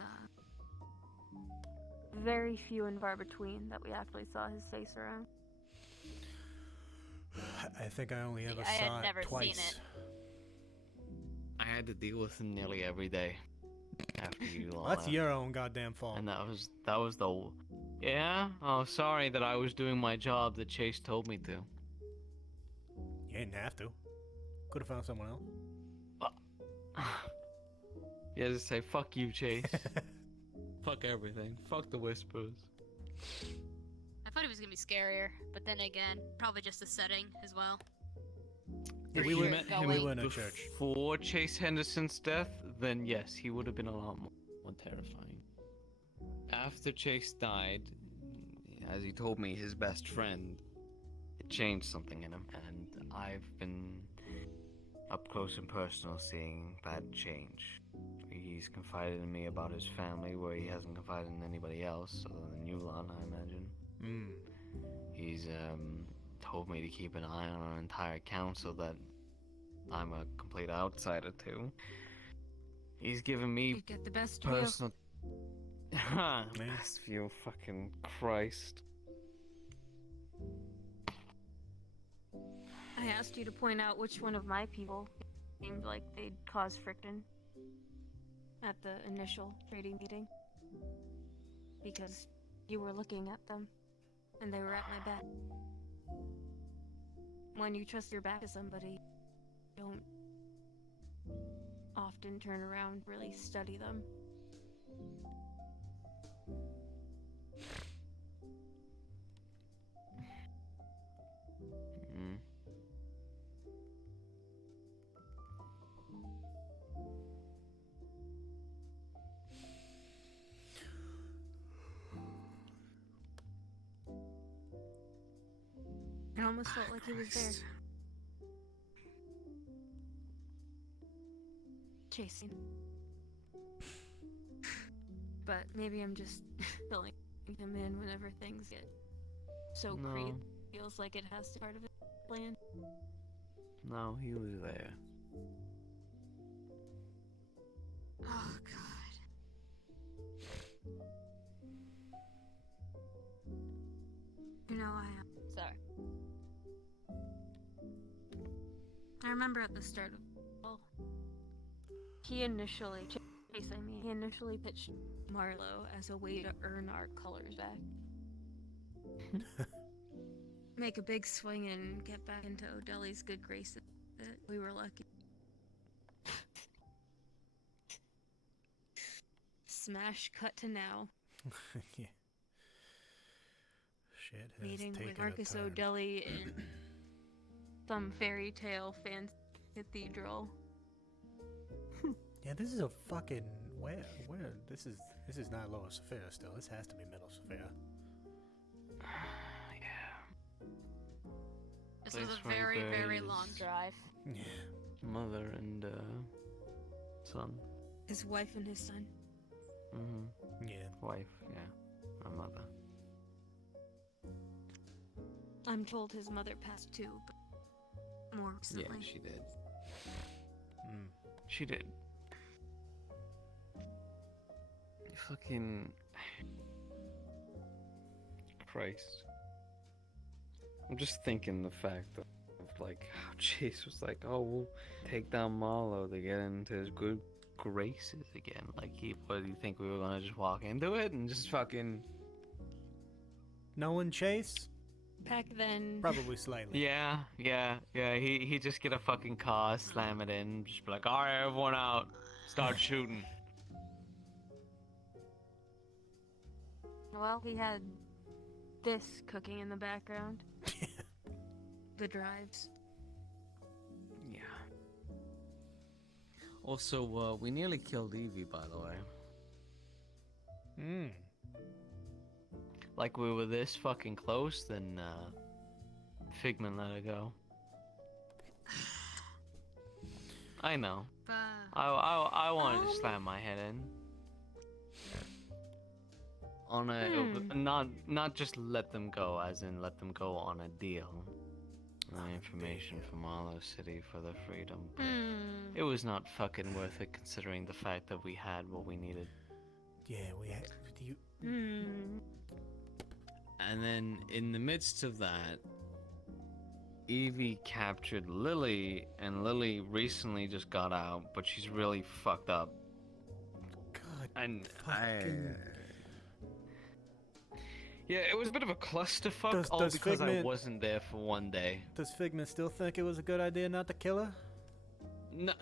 very few and far between that we actually saw his face around. I think I only ever I had saw never it seen twice. it. I had to deal with him nearly every day after you Well, all that's left. your own goddamn fault. And that was the. Yeah. Oh, sorry that I was doing my job that Chase told me to. You didn't have to. Could have found someone else. You had to say fuck you, Chase. Fuck everything. Fuck the whispers. I thought he was gonna be scarier, but then again, probably just the setting as well. Yeah, If we you were- met going- him we were in a church. before Chase Henderson's death, then yes, he would have been a lot more terrifying. After Chase died, as he told me, his best friend, it changed something in him, and I've been up close and personal seeing that change. He's confided in me about his family, where he hasn't confided in anybody else other than Yulan, I imagine. He's told me to keep an eye on our entire council that I'm a complete outsider to. He's given me You get the best view. personal. Best view, fucking Christ. I asked you to point out which one of my people seemed like they'd cause friction at the initial trading meeting. Because you were looking at them, and they were at my back. When you trust your back to somebody, you don't often turn around, really study them. Mm. It almost felt like he was there. chasing. But maybe I'm just filling him in whenever things get so No. crazy. Feels like it has to be part of his plan. No, he was there. Oh god. You know, Sorry. I remember at the start of He initially, Chase, he initially pitched Marlowe as a way to earn our colors back. Make a big swing and get back into O'Delly's good graces. That we were lucky. Smash cut to now. Yeah. Shit has Meeting taken with Marcus a turn. O'Delly in some fairy tale fancy cathedral. Yeah, this is a fucking where this is not Lower Sophia still. This has to be Middle Sophia. Yeah. this was Place a where he very, very buries long Drive. Yeah. Mother and son. His wife and his son. Mm-hmm. Yeah. Wife, yeah. My mother. I'm told his mother passed too, but more recently. Yeah, she did. Mm. She did. Fucking Christ. I'm just thinking the fact of like how Chase was like, oh, we'll take down Marlowe to get into his good graces again. Like, what do you think we were gonna just walk into it and just fucking? No one chase? Back then, Probably slightly. Yeah. He just get a fucking car, slam it in, just be like, all right, everyone out, start shooting. well, he had this cooking in the background. The drives. Yeah. Also, we nearly killed Evie, by the way. Hmm. Like, we were this fucking close, then Figment let her go. I know. I wanted to slam my head in. On a not just let them go, as in let them go on a deal. Information from Marlowe City for their freedom. But it was not fucking worth it, considering the fact that we had what we needed. Yeah, we had you. And then in the midst of that, Evie captured Lily, and Lily recently just got out, but she's really fucked up. God. And fucking. Yeah, it was a bit of a clusterfuck, all Does because I Figment- wasn't there for one day. Does Figment still think it was a good idea not to kill her?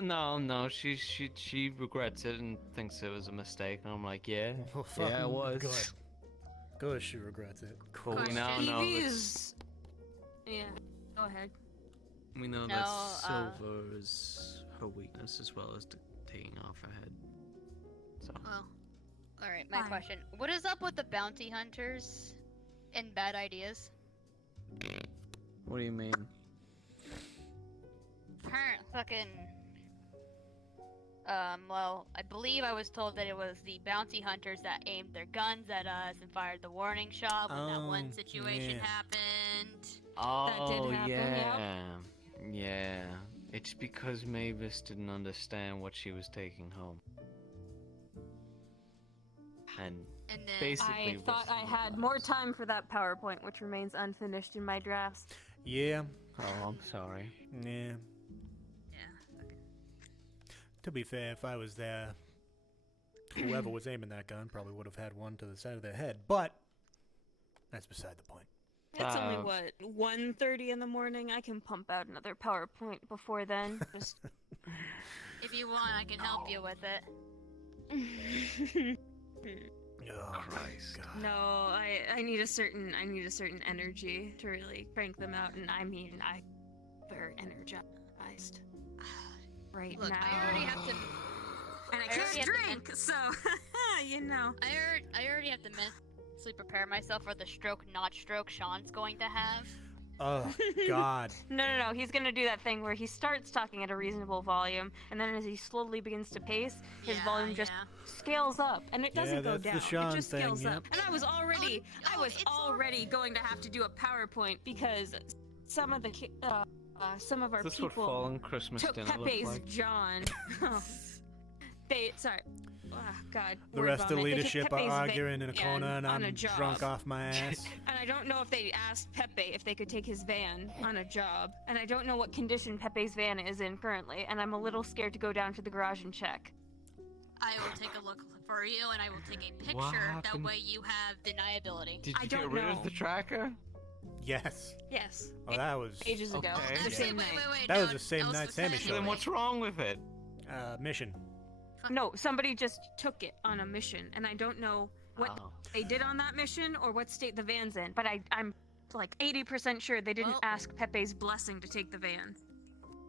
No, she regrets it and thinks it was a mistake, and I'm like, yeah, Well, yeah, it fucking was. Good. Good, she regrets it. But we now know Evie that is... Yeah, go ahead. we know No, that Silver is her weakness as well as taking off her head. So well, Alright, my Fine. question. What is up with the bounty hunters and bad ideas? what do you mean? Fucking... well, I believe I was told that it was the bounty hunters that aimed their guns at us and fired the warning shot when that one Oh, situation yeah. happened. Oh, did happen, yeah. Yeah. It's because Mavis didn't understand what she was taking home. And and then basically I thought I had more time for that PowerPoint, which remains unfinished in my drafts. Yeah. Oh, I'm sorry. Yeah. yeah, okay. To be fair, if I was there, whoever was aiming that gun probably would have had one to the side of their head. But that's beside the point. It's only, Uh, what, 1:30 in the morning? I can pump out another PowerPoint before then. Just... If you want, I can help you with it. Oh, Christ. God. No, I need a certain energy to really crank them out, and I mean I'm very energized right Look, now. I already have to. and I I already can't have to drink, so you know. I already have to mentally prepare myself for the stroke, not stroke Sean's going to have. Oh, God. No. He's gonna do that thing where he starts talking at a reasonable volume, and then as he slowly begins to pace, his volume just scales up, and it doesn't go that's down. the Sean it just thing, scales yep. up. And I was already going to have to do a PowerPoint because some of our Is this what people Fallen Christmas took dinner Pepe's looks like? John. Sorry. Oh, God. The word rest of the vomit. They took leadership are Pepe's arguing in a van corner, and on a I'm job. drunk off my ass. And I don't know if they asked Pepe if they could take his van on a job. And I don't know what condition Pepe's van is in currently. And I'm a little scared to go down to the garage and check. I will take a look for you, and I will take a picture. What That happened? way you have deniability. Did I you don't get rid know. of the tracker? Yes. Yes. Oh, that was Ages ago. Okay. The Actually, same wait, night. wait. That no, was the same was night the Sammy same showed Then up. what's wrong with it? Mission. No, somebody just took it on a mission. And I don't know what Oh. they did on that mission or what state the van's in. But I'm like 80% sure they didn't Well- ask Pepe's blessing to take the van.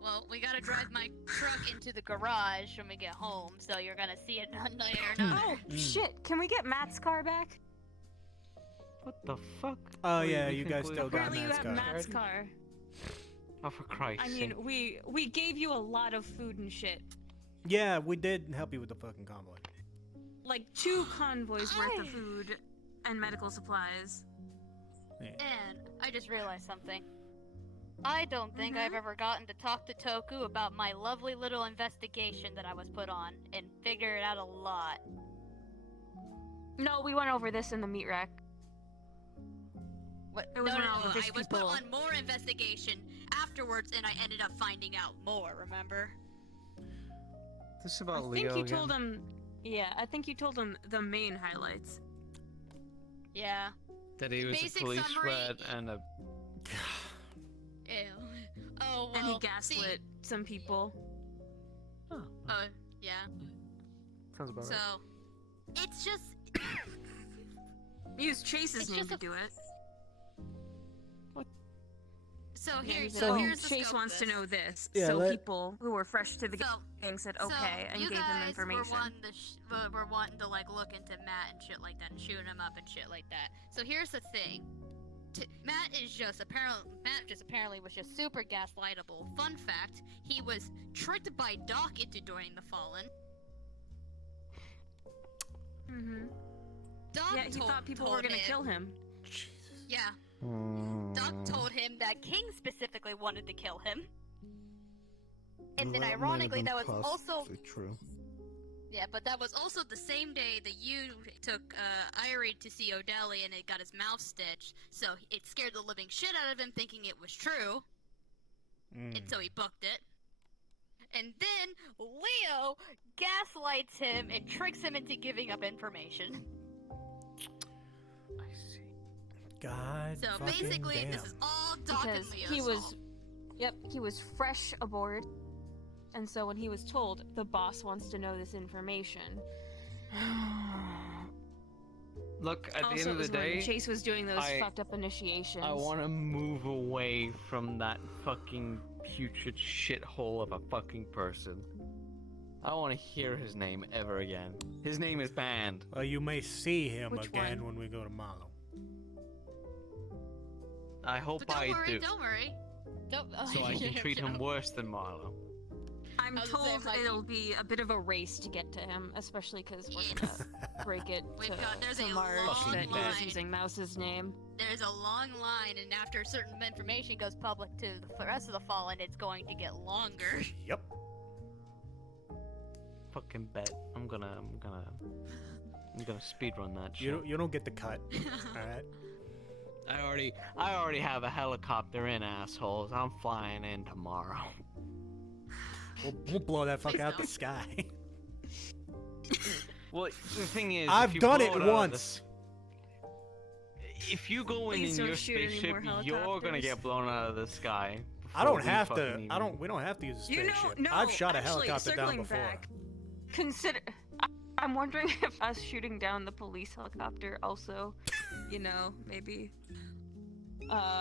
Well, we gotta drive my Truck into the garage when we get home, so you're gonna see it one night or another. Oh, shit. Can we get Matt's car back? What the fuck? Oh, Wait, yeah, we you can guys go still with got Apparently you Matt's have car. Matt's car. Oh, for Christ's I sake. mean, we gave you a lot of food and shit. Yeah, we did help you with the fucking convoy. Like 2 convoys worth of food and medical supplies. Yeah. And I just realized something. I don't think I've ever gotten to talk to Toku about my lovely little investigation that I was put on and figured out a lot. No, we went over this in the meat rack. What? It was no, when no, all no, the fish I was put people- on more investigation afterwards, and I ended up finding out more. Remember? This is I about think Leo you again. told him. Yeah, I think you told him the main highlights. Yeah. That he was a Basic police summary. red and a... Ew. Oh well. And he see, gaslit some people. yeah. Sounds about So, right. it's just. Use Chase's It's name just to a- do it. So Yeah, here, he so said, here's the Chase scope wants of to this. know this. Yeah, so let- people who were fresh to the So, gang said so okay and you gave guys them information. were wanting to like look into Matt and shit like that, and shooting him up and shit like that. So here's the thing. Matt just apparently was just super gaslightable. Fun fact: he was tricked by Doc into joining the Fallen. Mm-hmm. Doc Yeah, he thought people were told gonna him- kill him. Yeah, Doc told him that King specifically wanted to kill him. And then That might have ironically, been that was also possibly true. yeah, but that was also the same day that you took Irie to see O'Delly, and it got his mouth stitched. So it scared the living shit out of him, thinking it was true. And so he booked it. And then Leo gaslights him and tricks him into giving up information. I see. God So fucking basically, damn. this is all Doc and Because Leo's he was, fault. yep, he was fresh aboard, and so when he was told the boss wants to know this information. Look, at the also, end it of the was when day, Chase was doing those I- fucked up initiations. I want to move away from that fucking putrid shithole of a fucking person. I don't want to hear his name ever again. His name is banned. Well, you may see him Which again one? when we go to Malo. I hope But don't I worry, do. don't worry. So I can treat him worse than Marlo. I'm I was gonna say, told Mikey- it'll be a bit of a race to get to him, especially because we're gonna break it There's to a Marge long that line. he's using Mouse's name. There's a long line, and after certain Information goes public to the rest of the Fallen, it's going to get longer. Yep. Fucking bet. I'm gonna speedrun that shit. You don't get the cut. All right. I already have a helicopter in, assholes. I'm flying in tomorrow. We'll blow that fuck Please out the don't. sky. Well, the thing is, I've if you done blow it out of the once. If you go in Please your don't shoot any spaceship, more you're gonna helicopters. get blown out of the sky. I before don't we have fucking to. even- We don't have to use a You know, spaceship. no, I've shot a actually, helicopter down circling before. back, consider. I'm wondering if us shooting down the police helicopter also, maybe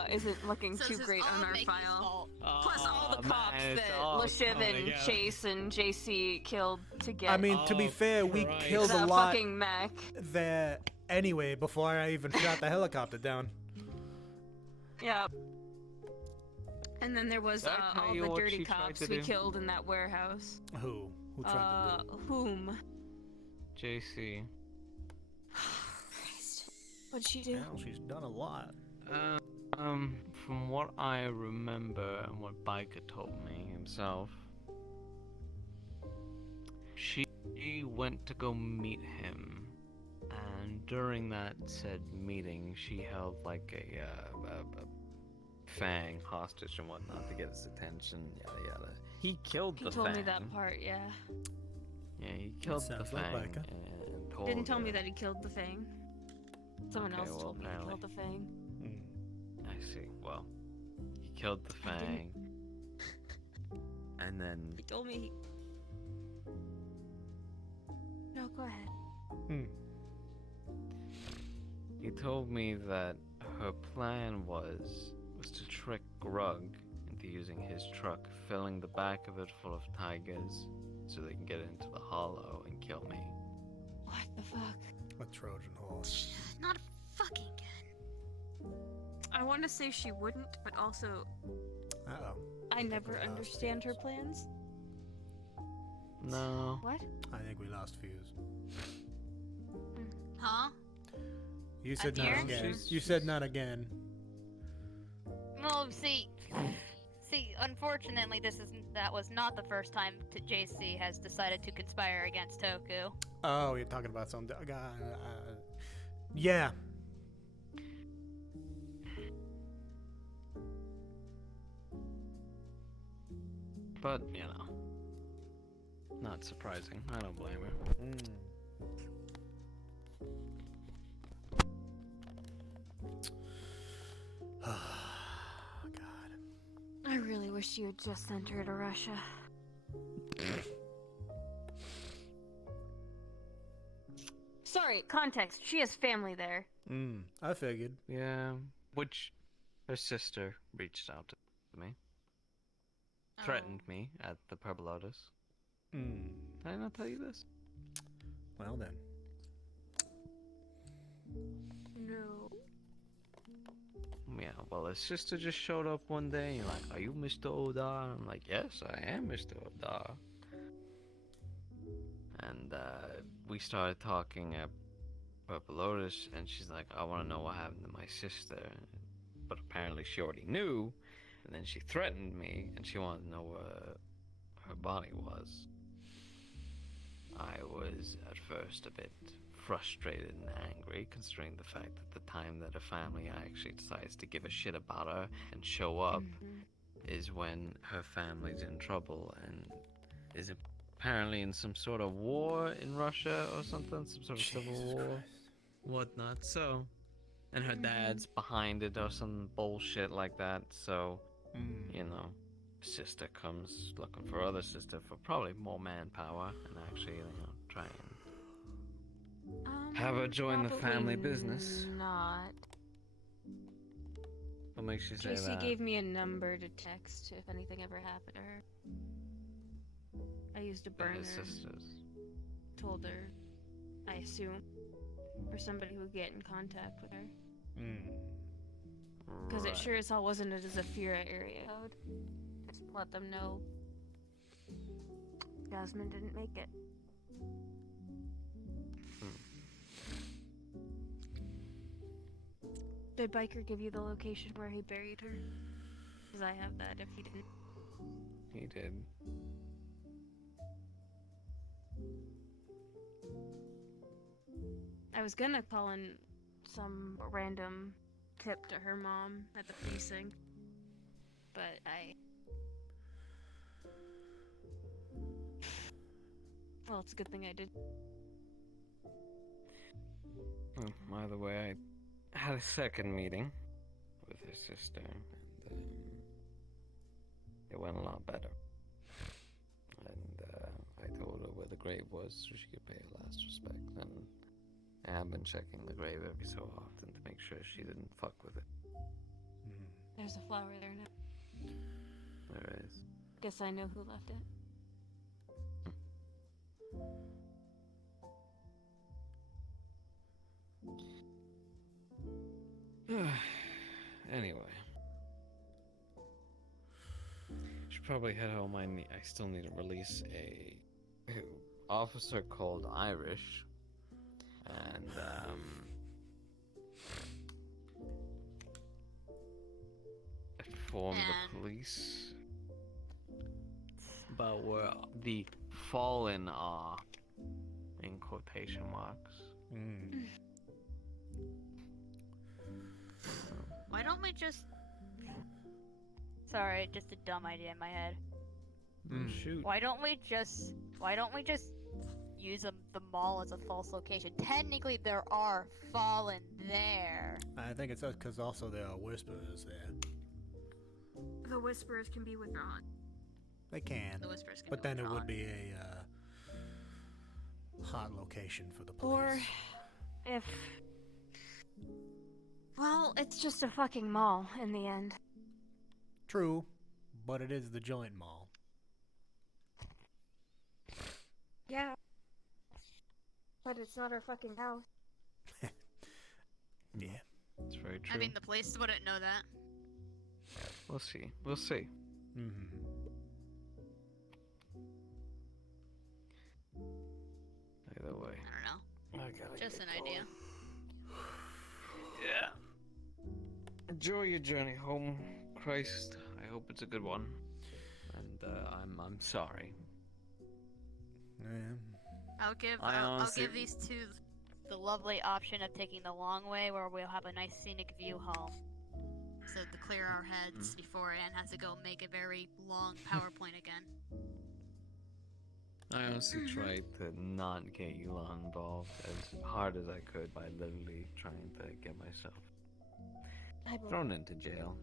isn't looking So too this is great all on our Mickey's file. fault. Plus all the Aw, cops man, it's that all Lashiv coming and together. Chase and JC killed to get I mean, to be Oh, fair, we Christ. killed the a lot fucking mech. there anyway before I even shot the helicopter down. Yeah. And then there was Did I tell all you the what dirty she tried cops to we do? killed in that warehouse. Who? Who tried to do? Whom? JC. Christ. What'd she do? Well, she's done a lot. From what I remember and what Biker told me himself, she went to go meet him, and during that said meeting, she held like a Fang hostage and whatnot to get his attention. Yada yada. He killed He the told Fang. me that part, yeah. Yeah, he killed the sounds like Fang Biker. and told Didn't tell me her- that he killed the Fang. Someone Okay, else well, told me he apparently. killed the Fang. I see. Well, he killed the I didn't- Fang, and then He told me No, go ahead. he told me that her plan was to trick Grug into using his truck, filling the back of it full of tigers, so they can get into the hollow and kill me. What the fuck? A Trojan horse. Not fucking good. I want to say she wouldn't, but also Uh-oh. I never we lost understand her Fuse. plans. No. What? I think we lost Fuse. Huh? You said not dear? again. She's- You said not again. Well, see, unfortunately, that was not the first time JC has decided to conspire against Toku. Oh, you're talking about something. Yeah. But, you know, not surprising. I don't blame her. God. I really wish you had just sent her to Russia. Sorry, context. She has family there. I figured. Yeah, which her sister reached out to me, threatened me at the Purple Lotus. Did I not tell you this? Well then. No. Yeah, well, his sister just showed up one day and you're like, "Are you Mr. Odar?" I'm like, "Yes, I am Mr. Odar." And we started talking at Purple Lotus, and she's like, "I want to know what happened to my sister." But apparently she already knew, and then she threatened me, and she wanted to know where her body was. I was at first a bit frustrated and angry, considering the fact that the time that her family actually decides to give a shit about her and show up is when her family's in trouble and is apparently in some sort of war in Russia or something, some sort of civil war, whatnot. So, and her dad's behind it or some bullshit like that. So, you know, sister comes looking for other sister for probably more manpower and actually, you know, try and have her join the Probably family business. Not. What makes you say Casey that? gave me a number to text if anything ever happened to her. I used a They're burner. his sisters. Told her, I assume, for somebody who would get in contact with her. Because it sure as hell wasn't a Zafira area code. Just let them know Jasmine didn't make it. Did Biker give you the location where he buried her? Because I have that if he didn't. He did. I was gonna call in some random tip to her mom at the precinct, but well, it's a good thing I did. Well, either way, I had a second meeting with her sister, and it went a lot better. And I told her where the grave was so she could pay her last respects, and I have been checking the grave every so often to make sure she didn't fuck with it. There's a flower there now. There is. Guess I know who left it. Anyway. should probably head home. I still need to release a officer called Irish, and inform the police about where the fallen are, in quotation marks. Mm. Why don't we just... Sorry, just a dumb idea in my head. Shoot. Why don't we just use the mall as a false location? Technically, there are fallen there. I think it's because also there are whisperers there. The whispers can be withdrawn. They can, The whispers can but be then it withdrawn. would be a hot location for the police. Or if... Well, it's just a fucking mall in the end. True, but it is the joint mall. Yeah. But it's not our fucking house. Yeah. It's very true. I mean, the police wouldn't know that. We'll see. We'll see. Mm-hmm. Either way. I don't know. I gotta Just get an idea. going. Yeah. Enjoy your journey home, Christ. I hope it's a good one. And I'm sorry. Yeah. I'll give I I'll honestly- give these two. The lovely option of taking the long way, where we'll have a nice scenic view home. So to clear our heads before Anne has to go make a very long PowerPoint again. I honestly tried to not get you all involved as hard as I could by literally trying to get myself thrown into jail.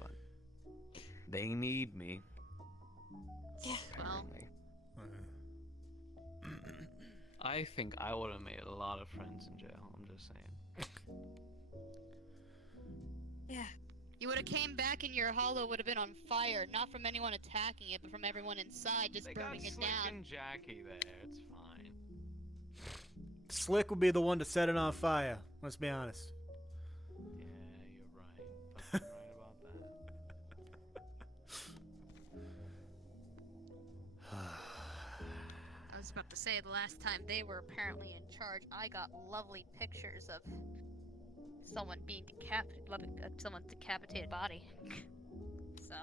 But they need me. Yeah. Well, Apparently. I think I would have made a lot of friends in jail. I'm just saying. Yeah. you would have came back and your hollow would have been on fire, not from anyone attacking it, but from everyone inside just They burning got it Slick down. and Jackie there. It's fine. Slick would be the one to set it on fire. Let's be honest. Yeah, you're right. Fucking right about that. I was about to say, the last time they were apparently in charge, I got lovely pictures of someone being decapitated, someone's decapitated body. So,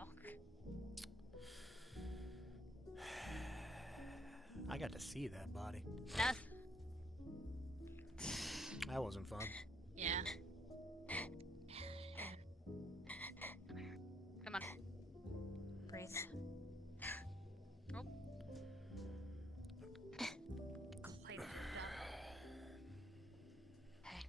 I got to see that body. that's, That wasn't fun. yeah. Come here. Come on. Breathe. Oh. Clyde, hey.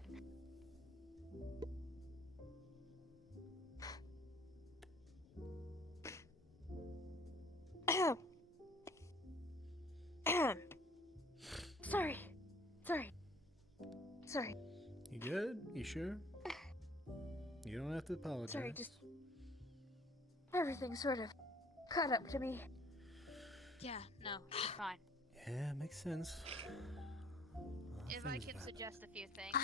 Sorry. Sorry. You good? You sure? You don't have to apologize. Sorry, just... Everything sort of caught up to me. Yeah, no, you're fine. Yeah, makes sense. If I can suggest a few things.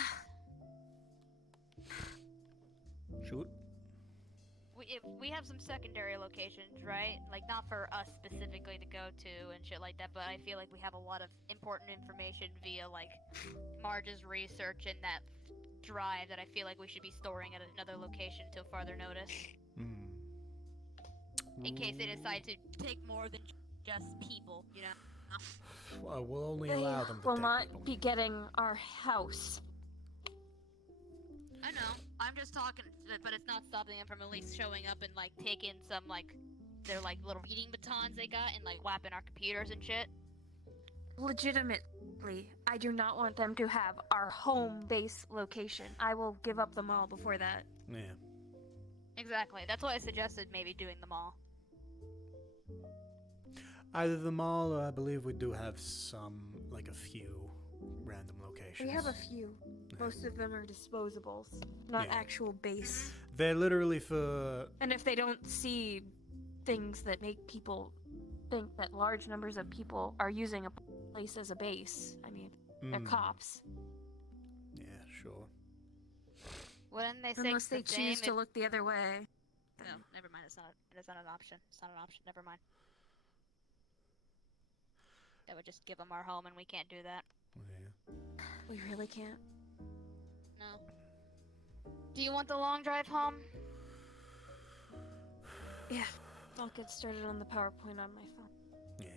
Shoot. We have some secondary locations, right? Like, not for us specifically to go to and shit like that, but I feel like we have a lot of important information via, like, Marge's research and that drive that I feel like we should be storing at another location till further notice. In case they decide to take more than just people, you know? Well, we'll only They allow them to will take not people. be getting our house. I know. I'm just talking, but it's not stopping them from at least showing up and, like, taking some, like, their, like, little reading batons they got and, like, whapping our computers and shit. Legitimately, I do not want them to have our home base location. I will give up the mall before that. Yeah. Exactly. That's why I suggested maybe doing them all. Either the mall, or I believe we do have some, like a few random locations. We have a few. Most of them are disposables, not Yeah. actual base. They're literally for. And if they don't see things that make people think that large numbers of people are using a place as a base, I mean, they're cops. Yeah, sure. Wouldn't they say Unless they the same choose to if- look the other way. No, never mind. is not. It is not an option. It's not an option. Never mind. That would just give them our home, and we can't do that. Yeah. We really can't. No. Do you want the long drive home? Yeah. I'll get started on the PowerPoint on my phone. Yeah.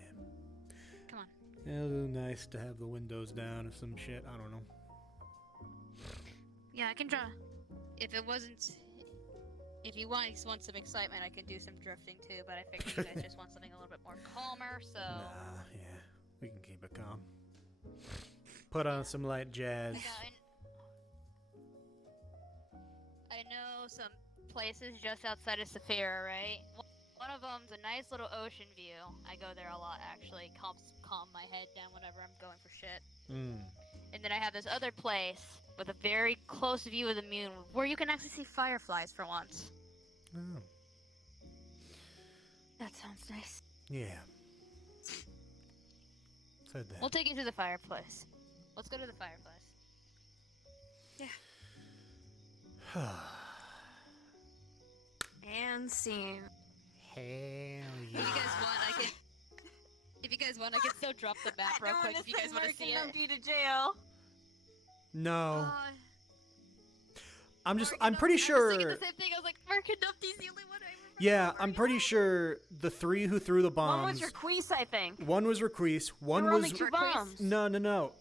Come on. It'll be nice to have the windows down or some shit. I don't know. Yeah, I can draw. If it wasn't, if you want some excitement, I can do some drifting too. But I figured you guys just want something a little bit more calmer, so. Nah, yeah. We can keep it calm. Put on some light jazz. I know some places just outside of Saphira, right? One of them's a nice little ocean view. I go there a lot, actually. Calm my head down whenever I'm going for shit. And then I have this other place with a very close view of the moon where you can actually see fireflies for once. Oh. That sounds nice. Yeah. Said that. We'll take you to the fireplace. Let's go to the fireplace. And scene. Hell If yeah. you guys want, I can. If you guys want, I can still drop the map real quick. If you guys want to see it. to jail. No. Uh, I'm pretty sure. I was thinking the same thing. I was like, Mark and Dumpty's the only one I remember. Yeah, I'm pretty sure the three who threw the bombs. One was Requise, I think. One was Requise. One There were was only 2 bombs. No.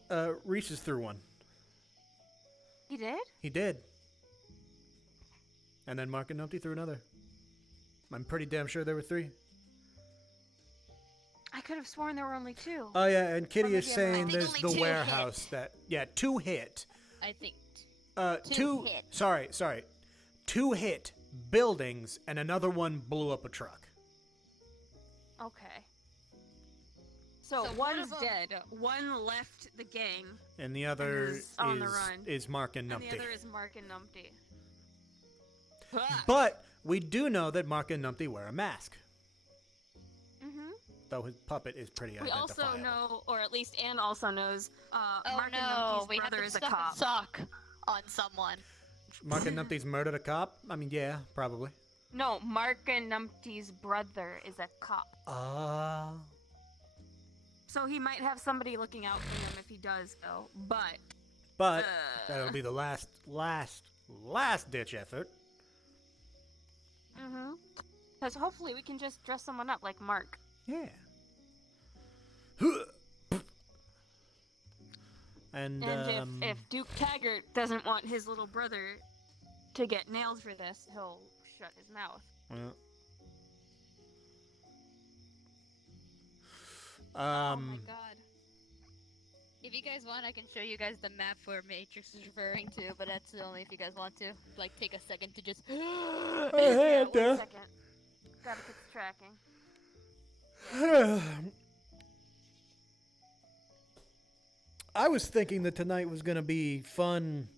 Reese's threw one. He did? He did. And then Mark and Numpty threw another. I'm pretty damn sure there were 3. I could have sworn there were only 2. Oh yeah, and Kitty Or is maybe I'm saying wrong. there's I think the only 2 warehouse that 2 hit. I think. 2 hit. Sorry. 2 hit buildings and another one blew up a truck. Okay. So one one's of 'em- dead. One left the gang, And the other is on the run. is Mark and And Numpty. the other is Mark and Numpty. But we do know that Mark and Numpty wear a mask. Mm-hmm. Though his puppet is pretty We identifiable. also know, or at least Anne also knows, Oh Mark no, and Numpty's we have brother to is a stuff cop. a sock on someone. Mark and Numpty's murdered a cop? I mean, yeah, probably. No, Mark and Numpty's brother is a cop. So he might have somebody looking out for him if he does go. But that'll be the last ditch effort. mm-hmm. Because hopefully we can just dress someone up like Mark. Yeah. And if Duke Taggart doesn't want his little brother to get nailed for this, he'll shut his mouth. well, Oh my god. If you guys want, I can show you guys the map where Matrix is referring to, but that's only if you guys want to. Like, take a second to just. I Yeah, had one second. Gotta fix tracking. I was thinking that tonight was gonna be fun.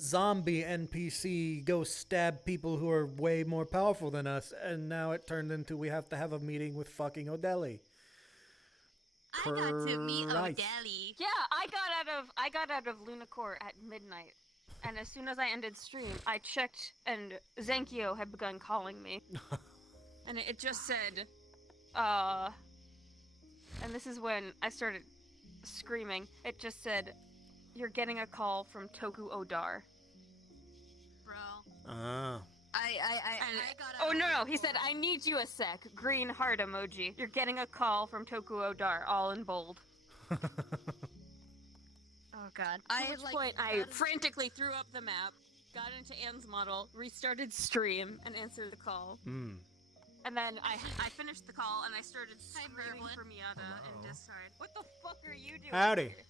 Zombie NPC go stab people who are way more powerful than us, and now it turned into we have to have a meeting with fucking O'Delly. I got to meet Christ. O'Delly. Yeah, I got out of Lunacore at midnight, and as soon as I ended stream, I checked, and Zenkyo had begun calling me, and it just said, and this is when I started screaming. It just said, "You're getting a call from Toku Odar." Bro. Ah. I got Oh no, he said, "I need you a sec." Green heart emoji. "You're getting a call from Toku Odar," all in bold. Oh god. At which point, I frantically threw up the map, got into Anne's model, restarted stream, and answered the call. Hmm. And then I finished the call, and I started screaming Merlin. for Miata in Discord. What the fuck are you doing Howdy. here?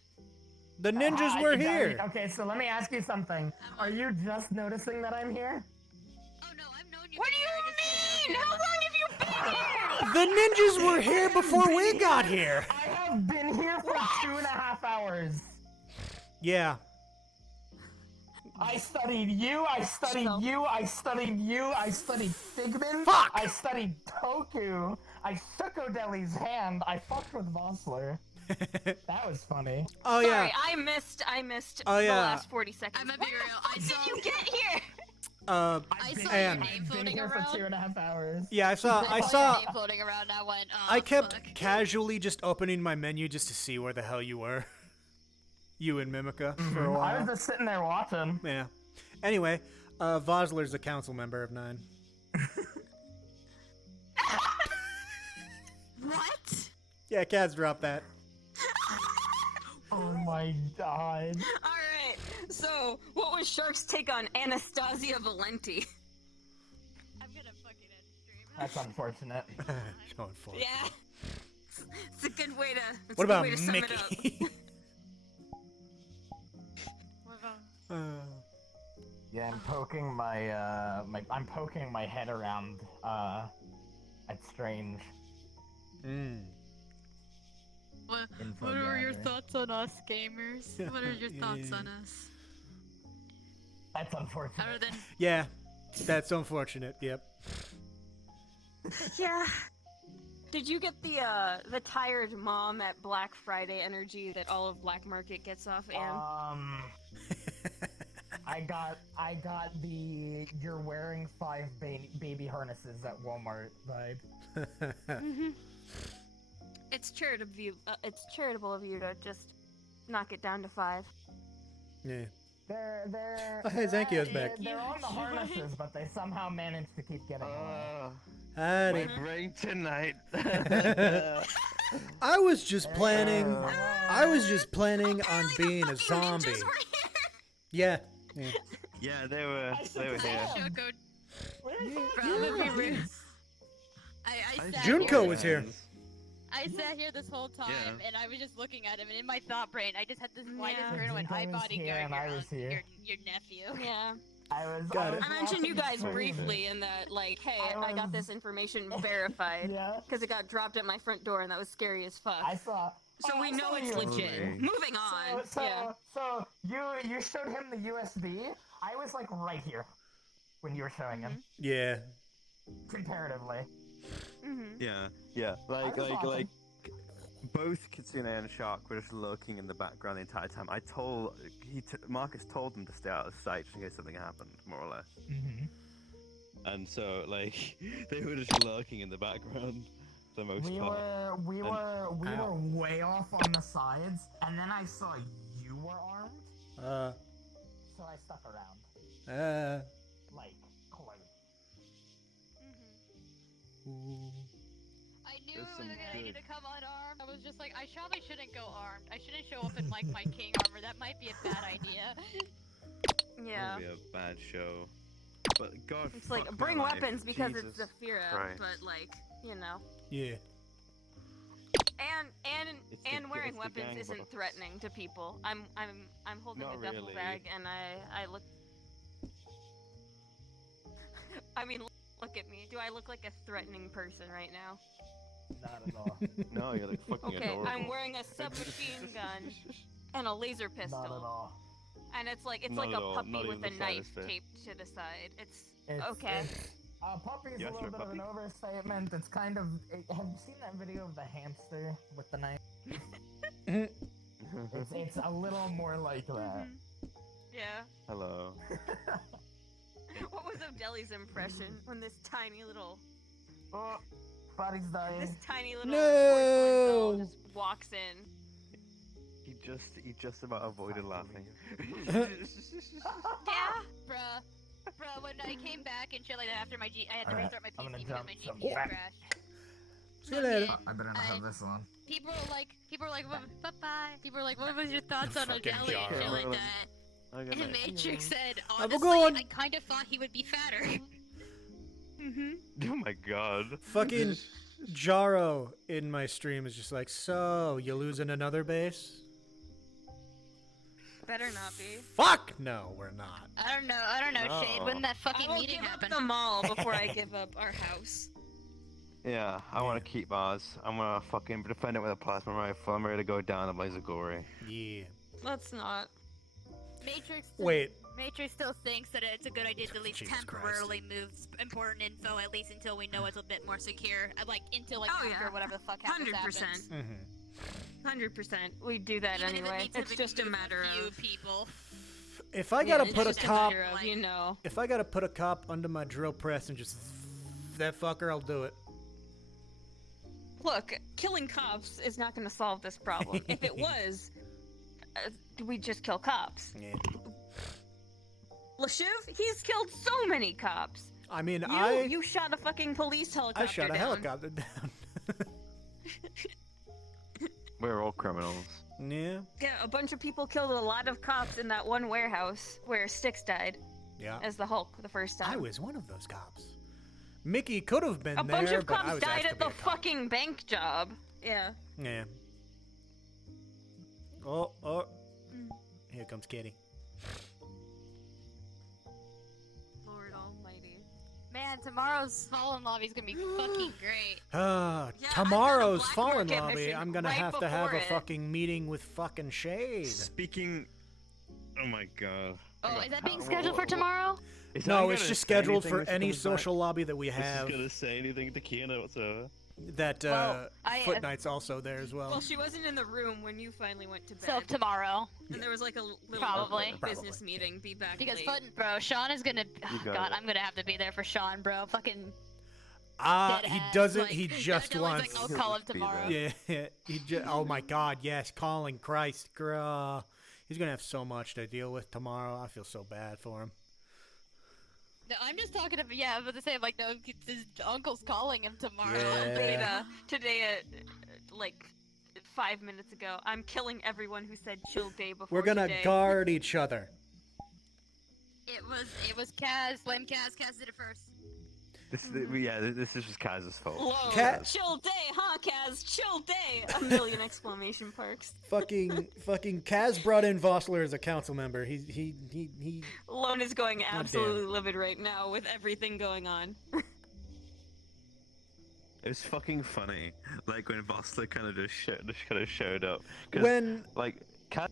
The ninjas were here. Okay, so let me ask you something. Are you just noticing that I'm here? Oh no, I've known you. What do you mean? How long have you been here? The ninjas were here before we got here. I have been here for 2.5 hours. Yeah. I studied you, I studied you, I studied you, I studied Figman. Fuck! I studied Toku. I shook O'Delly's hand. I fucked with Vossler. That was funny. Oh yeah. Sorry, I missed Oh, the yeah. last 40 seconds. I'm gonna be real. I When saw. did you get here? I I've saw been- your and- name I've been floating here around. for 2.5 hours. Yeah, I saw your name floating around. I went. Oh, I kept fuck. casually just opening my menu just to see where the hell you were. You and Mimica for a I while. was just sitting there watching. Yeah. Anyway, Vosler's a council member of 9. What? Yeah, Kaz dropped that. Oh my god. Alright, so what was Shark's take on Anastasia Valenti? I'm gonna fucking end stream. That's unfortunate. Going for it. Yeah. It's a good way to, it's What a good about way to sum it up. Mickey? What about? Yeah, I'm poking I'm poking my head around at Strange. What, Info what are your gathering. thoughts on us, gamers? What are your thoughts on us? That's unfortunate. Other than Yeah, that's unfortunate. Yep. Yeah. Did you get the tired mom at Black Friday energy that all of Black Market gets off, Anne? I got the you're wearing 5 baby harnesses at Walmart vibe. It's charitable of you to just knock it down to 5. Yeah. They're Oh, hey, Zankio's back. They're on the harnesses, but they somehow managed to keep getting away. Howdy. My brain tonight. I was just planning. I was just planning on being a zombie. Ninjas were here! Yeah. Yeah. Yeah, they were here. Shoko, Probably. I sat Junko here. was here. I sat here this whole time, Yeah. and I was just looking at him, and in my thought brain, I just had this widest Yeah. grin and went, Junko "I was bodyguard here, and I your, was here. your nephew." Yeah. Got it. I mentioned you guys watching briefly in that, like, hey, I I got was- this information verified. Yeah. Because it got dropped at my front door, and that was scary as fuck. I saw. So oh, we I know saw it's you. legit. Okay. Moving on. So you showed him the USB. I was like right here when you were showing him. Yeah. Comparatively. Yeah, yeah. I was awesome. Both Kitsune and Shark were just lurking in the background the entire time. Marcus told them to stay out of sight just in case something happened, more or less. Mm-hmm. And so, like, they were just lurking in the background for the most part. We were way off on the sides, and then I saw you were armed, so I stuck around, like close. I knew There's it some was gonna need good- to come unarmed. I was just like, I probably shouldn't go armed. I shouldn't show up in like my king armor. That might be a bad idea. Yeah. It'll be a bad show. But God, It's like, fuck bring my life. weapons because Jesus it's Zafira, Christ. but like, you know. Yeah. And wearing it's the weapons gang isn't boss. threatening to people. I'm holding Not a duffel really. bag and I look. I mean, look at me. Do I look like a threatening person right now? Not at all. No, you're like fucking Okay, adorable. I'm wearing a submachine gun and a laser pistol. Not at all. And it's like Not a at all, puppy not with even a the knife slightest bit. taped to the side. It's It's, okay. Puppy's Yes, a little you're a bit of an puppy. overstatement. It's kind of. Have you seen that video of the hamster with the knife? It's a little more like that. Yeah. Hello. What was O'Delly's impression when this tiny little Oh, body's dying. this tiny little No! porcelain doll just walks in? He just about avoided laughing. Yeah. Bruh, when I came back and shit like that after I had to Alright, restart my I'm gonna PC because jump my some GPU back. crashed. See you later. I better not I- have this on. People were like, bye bye. People were like, what was your thoughts on Fucking O'Delly and shit Jaro. like that? I'm And gonna- Matrix said, Have a honestly, good one. I kind of thought he would be fatter. Oh my god. Fucking Jaro in my stream is just like, so you losing another base? Better not be. Fuck no, we're not. I don't know, Shade. No. When that I fucking will meeting give happened. up the mall before I give up our house. Yeah, I want to keep ours. I'm gonna fucking defend it with a plasma rifle. I'm ready to go down a blaze of glory. Yeah. Let's not. Matrix. Wait. Matrix still thinks that it's a good idea to at least Jesus temporarily move important info, at least until we know it's a bit more secure. Like until like Oh, after yeah. whatever the fuck happens. 100%. Mm-hmm. 100%. We do that Even if it anyway. means It's having just a to move matter few of. people. If I gotta it's put a just cop, matter of, you know. if I gotta put a cop under my drill press and just that fucker, I'll do it. Look, killing cops is not going to solve this problem. If it was, we'd just kill cops. Yeah. Lashiv, he's killed so many cops. I mean, You shot a fucking police helicopter I shot a down. helicopter down. We're all criminals. Yeah. Yeah, a bunch of people killed a lot of cops in that one warehouse where Styx died Yeah. as the Hulk the first time. I was one of those cops. Mickey could have been a there, bunch of but I cops was died asked at to be the a cop. fucking bank job. Yeah. Yeah. Oh. Here comes Kitty. Lord almighty. Man, tomorrow's Fallen Lobby's gonna be fucking great. Yeah, Tomorrow's I've got a Fallen Black Market Lobby, mission I'm gonna right have to have a before it. fucking meeting with fucking Shade. Speaking. Oh my god. Oh, is that being scheduled for tomorrow? Is No, that it's gonna just say scheduled anything for when she any comes back? social lobby that we Is this have. gonna say anything to Kiana whatsoever? That Well, Foot Knight's also there as well. Well, she wasn't in the room when you finally went to bed. So tomorrow, and there was like a little Probably. business meeting. Be back because late. bro, Sean is gonna. Oh, got God, it. I'm gonna have to be there for Sean, bro. Fucking. He deadass, doesn't. like, He just Dylan's wants. Like, I'll call him Be tomorrow. there. Yeah. He just. Oh my God. Yes. Calling Christ. He's gonna have so much to deal with tomorrow. I feel so bad for him. No, I'm just talking about. Yeah, I was about to say, like, no, his uncle's calling him tomorrow. Yeah. Today at like 5 minutes ago, I'm killing everyone who said chill day before We're gonna today. guard each other. It was Kaz. Blame Kaz. Kaz did it first. This is just Kaz's fault. Whoa, Cat- chill day, huh, Kaz? Chill day! A million exclamation marks. fucking Kaz brought in Vossler as a council member. He Lone is going damn. absolutely livid right now with everything going on. It was fucking funny, like when Vossler kind of just showed up. 'Cause, when like Kaz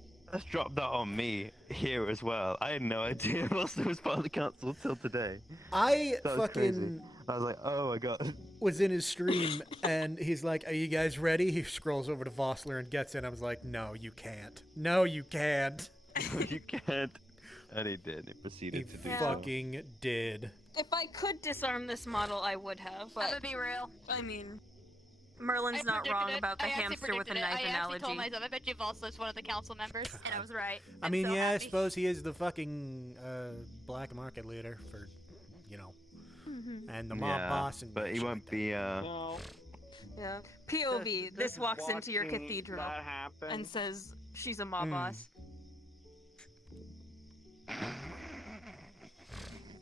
dropped that on me here as well. I had no idea Vossler was part of the council till today. I That was crazy. fucking I was like, oh my god. was in his stream and he's like, "Are you guys ready?" He scrolls over to Vossler and gets in. I was like, "No, you can't. No, you can't." You can't. And he did. He proceeded He to do fucking did. If I could disarm this model, I would have, I'm but gonna be real. I mean, Merlin's I not predicted wrong it. about the I actually hamster with a predicted it. knife I actually told analogy. myself, I bet you Volsla's one of the council members, and I was right. I I'm mean, so yeah, I happy. suppose he is the fucking black market leader for, you know, and the mob Yeah, boss. And but he shit won't like be. No, Yeah. POV, just this walks into your watching cathedral that happen. and says she's a mob Hmm. boss.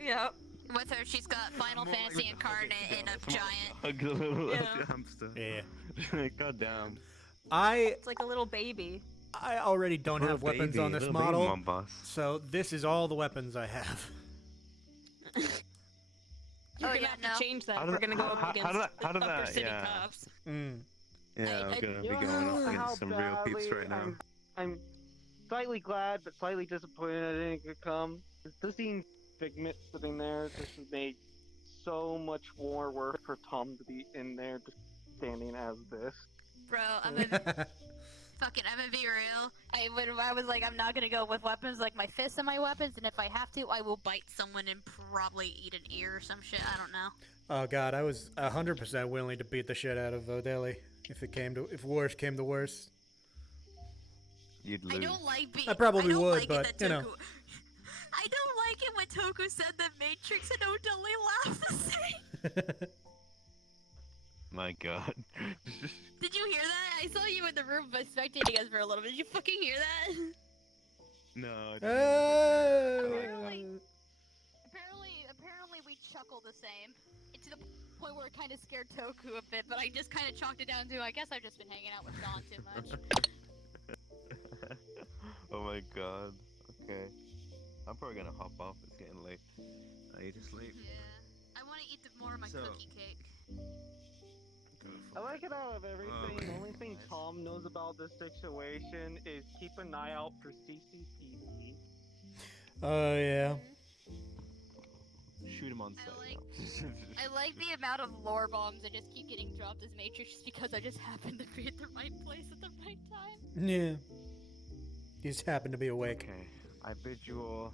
Yep. With her, she's got Final Fantasy incarnate in a giant. Hug the little Yeah. hamster. that. Yeah. God damn. It's like a little baby. I already don't have weapons on this model, Mom boss. so this is all the weapons I have. You're Oh, gonna yeah, have no. to change that. How if did We're gonna go that- up how- against how did that- how did the upper that- city yeah. cops. Mm. Yeah, I'm gonna be You going don't up know how against some real peeps badly right now. I'm slightly glad, but slightly disappointed I didn't come. Just seeing Figment sitting there just made so much more work for Tom to be in there, just standing as this. Bro, I'm gonna be real. I was like, I'm not gonna go with weapons like my fists and my weapons, and if I have to, I will bite someone and probably eat an ear or some shit. I don't know. Oh God, I was 100% willing to beat the shit out of Odeli if worse came to worse. You'd I lose. don't like being. I probably don't would, like but, it that you know. Toku- I don't like it when Toku said that Matrix and Odeli laugh the same. My god. Did you hear that? I saw you in the room by spectating us for a little bit. Did you fucking hear that? No, I didn't. Apparently we chuckle the same. To the point where it kind of scared Toku a bit, but I just kind of chalked it down to, I guess I've just been hanging out with Dawn too much. Oh my god. Okay. I'm probably gonna hop off. It's getting late. I need to sleep. Yeah. I want to eat more of my So- cookie cake. I like it out of everything. Okay. The only thing Nice. Tom knows about this situation is keep an eye out for CCTV. Oh yeah. Shoot him on I sight. I like the amount of lore bombs that just keep getting dropped as Matrix just because I just happen to be at the right place at the right time. Yeah. He just happened to be awake. Okay. I bid you all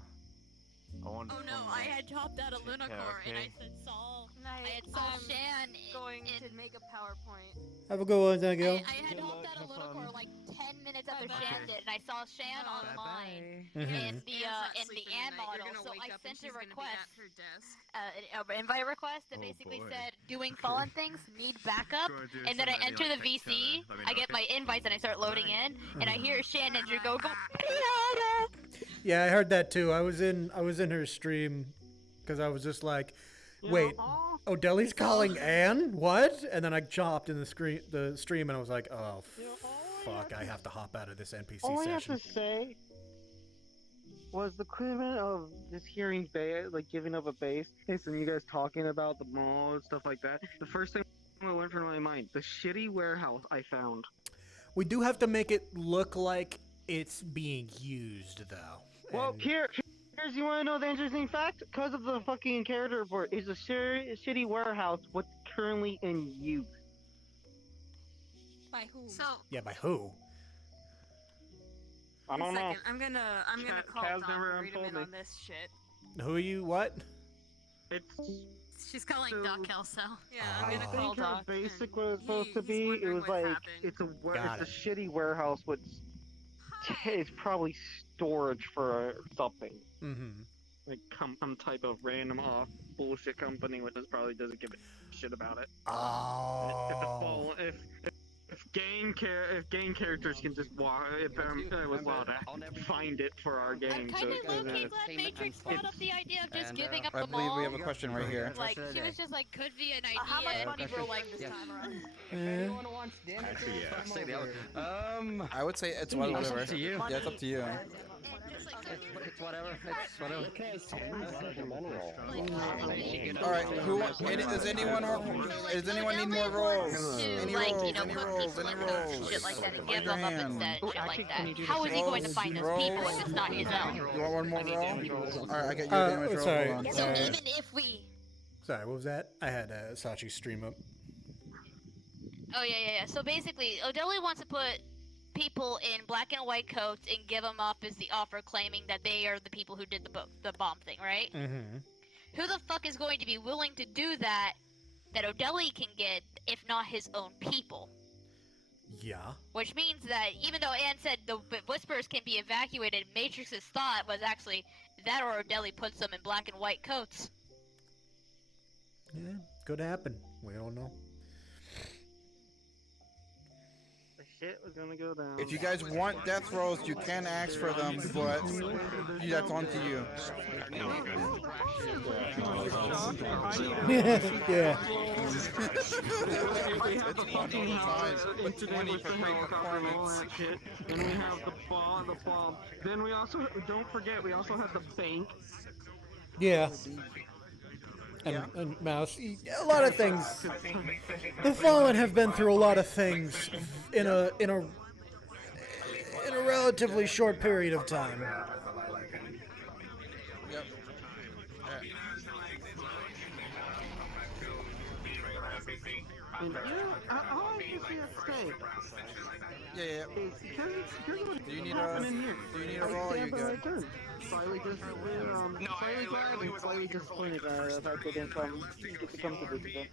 a wonderful Oh no, I night. had topped out a Take care, Lunacore and I okay? said Saul. I I had Saul am Shan going in, to make a PowerPoint. Have a good one, thank you. I had Good hopped luck, out of have Lunacore fun. like 10 minutes after Bye-bye. Shan did, and I saw Shan online Mhm. in the Anne's not in the sleeping Ann tonight. You're model, gonna so wake I up and sent she's a gonna be request, at her desk. an invite request that Oh, basically boy. said doing fallen things, need backup, and then I enter the VC, I get my invites and I start loading in, and I hear Shan Ninja go. Yeah, I heard that too. I was in her stream because I was just like, wait, O'Delly's calling Anne? What? And then I chopped in the stream and I was like, oh fuck, I have to hop out of this NPC All I have session. to say was the equivalent of just hearing like giving up a base, and you guys talking about the mall and stuff like that. The first thing that went through my mind, the shitty warehouse I found. We do have to make it look like it's being used though. Well, And- here's you want to know the interesting fact? Because of the fucking character report, it's a shitty warehouse what's currently in use. By who? So, yeah, by who? I One don't know. second. I'm gonna call Kaz Doc never and read him in unfold me. on this shit. Who are you? What? It's She's calling So- Doc Kelso. Yeah, Ah. I'm I gonna call think her Doc. basic and what it's supposed to he's be. It wondering was what like happened. Got it's a shitty warehouse with it's probably storage for something. Mm-hmm. Like some type of random off bullshit company which probably doesn't give a shit about it. Oh. If gang characters can just walk, if I was allowed to find it for our I'm game, kind of low-key glad Matrix brought up the idea of just giving up I the believe mall. we have a question right here. Like, she was just like, could be an idea. How much money and people were like, this time around? Actually, yeah. Say the other. I would say it's whatever. up to you. Yeah, it's up to you. and just like, It's whatever. It's whatever. All right, does anyone need more rolls? to, Any like, rolls? you know, Any put rolls? people Any in codes and rolls? shit like that and Raise give your them up hand. instead and shit like that. can you do How is he going to rolls? find those Rolls? people if it's not his own? You want one more roll? All right, I got you a damage roll. sorry. Hold on. So Uh, even if we... Sorry, what was that? I had Sachi stream up. Oh, yeah. So basically, O'Delly wants to put people in black and white coats and give them up as the offer, claiming that they are the people who did the bomb thing, right? Mm-hmm. Who the fuck is going to be willing to do that O'Delly can get, if not his own people? Yeah. Which means that even though Anne said the Whisperers can be evacuated, Matrix's thought was actually that or O'Delly puts them in black and white coats. Yeah, could happen. We don't know. The shit was gonna go down. If you guys want death rolls, you can ask for them, but that's on to you. Yeah. If we have the fucking house incident 20 with the for great helicopter and all performance. that shit, and we have the bomb. Then we also don't forget we also have the bank. Yeah. And Mouse. A lot of things. The Fallen have been through a lot of things in a relatively short period of time. Yep. And you know, all I can say Yeah. is here's what Do you need happened in here. Do you need a roll? Or you stand by my good? turn. Slightly glad and slightly disappointed that I didn't get to come to this event.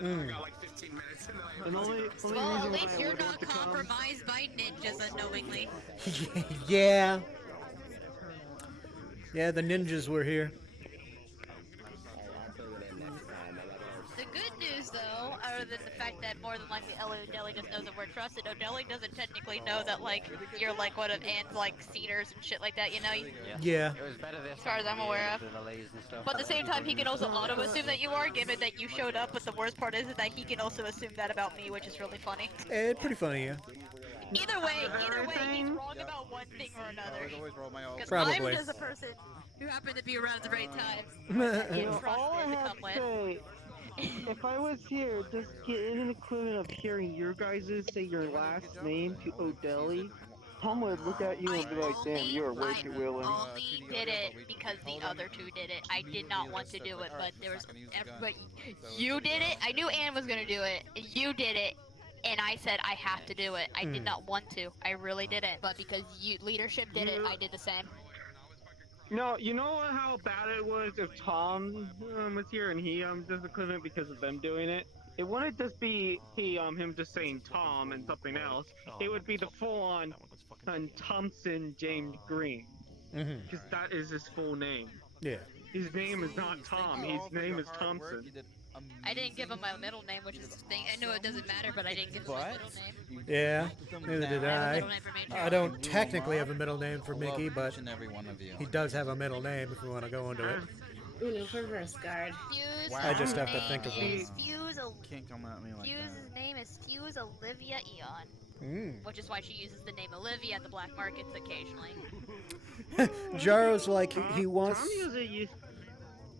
And only Well, reason at why least I you're wanted not to come- compromised by ninjas unknowingly. Yeah. Yeah, the ninjas were here. The good news, though, other than the fact that more than likely O'Delly just knows that we're trusted, O'Delly doesn't technically know that, like, you're, like, one of Anne's, like, cedars and shit like that, you know? Yeah. It was better this As far as I'm aware of. delays and stuff. But at the same time, he can also auto-assume that you are, given that you showed up, but the worst part is that he can also assume that about me, which is really funny. Pretty funny, yeah. Either way, he's wrong about one thing or another. Always roll my ult. Because Probably. I'm just a person who happened to be around at the right time. You know, all I Trusted to have come to with. say, if I was here, just getting an equivalent of hearing your guys say your last name to O'Delly, Tom would look at you and be like, damn, you are way too willing. I only did it because the other two did it. I did not want to do it, but there was everybody. You did it. I knew Anne was gonna do it. You did it, and I said I have to do it. I did not want to. I really didn't, but because leadership did it, I did the same. No, you know how bad it was if Tom was here and he just couldn't because of them doing it. It wouldn't just be him just saying Tom and something else. It would be the full-on Thompson James Green, Mm-hmm. because that is his full name. Yeah. His name is not Tom. His name is Thompson. I didn't give him my middle name, which is the thing. I know it doesn't matter, but I didn't give him my middle name. Yeah, neither did I have a I. middle name for Major. I don't technically have a middle name for Love Mickey, but each and every one of you. he does have a middle name if we want to go into it. Uno for reverse guard. Fuse. Wow. I just have to name think of one. is Fuse. Can't come at me like Fuse's name is Fuse Olivia Eon, Mm. which is why she uses the name Olivia at the black markets occasionally. Jaro's like he wants. Tom usually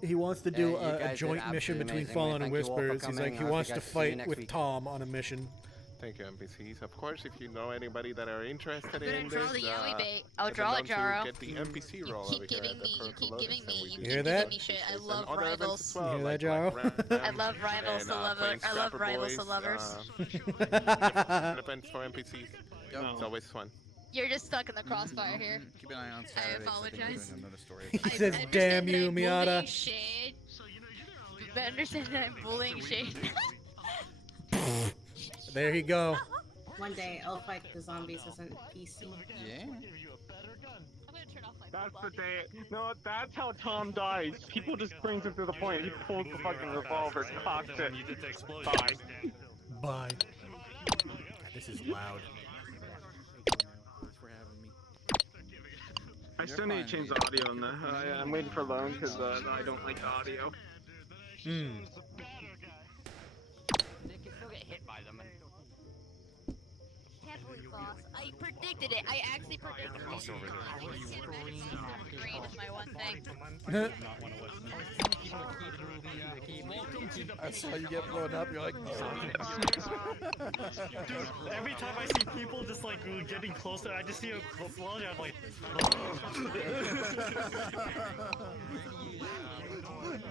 He wants to Yeah, do you a guys did joint mission absolutely between amazing. Fallen and Thank you all for Whispers. He's coming. like he I wants think to I'll see you fight next with week. Tom on a mission. Thank you, NPCs. Of course, if you know anybody that are interested I'm gonna in draw this, the Yowie bait. I'll let draw them it, know to Jaro. get the NPC You role keep over here giving at the me, you keep Percolodus, giving and me, we you do You hear keep that? giving me shit. I and love other events rivals. as well, You hear like that, Jaro? Random I love rivals and, to lovers. playing I love Scrapper rivals to Boys, lovers. events for NPCs. It's always fun. You're just stuck in the crossfire here. Keep an eye on I Saturday. 'cause I think we're apologize. doing another story. He says, I understand "Damn that you, I'm Miata." bullying Shade. But understand that I'm bullying Shade. There you go. One day I'll fight the zombies as a PC. Yeah. I'm gonna turn off my That's phone the day. No, that's how Tom dies. People just brings him to the point. He pulls the fucking revolver, cocks it. Bye. Bye. This is loud. I still need to change the audio on the. I'm waiting for loan because I don't like the audio. Hmm. They can still get hit by them. Can't believe boss. I predicted it. I actually predicted it. I just can't imagine seeing green is my one thing. I saw you get blown up. You're like, Dude, every time I see people just like getting closer, I just see a flood, I'm like,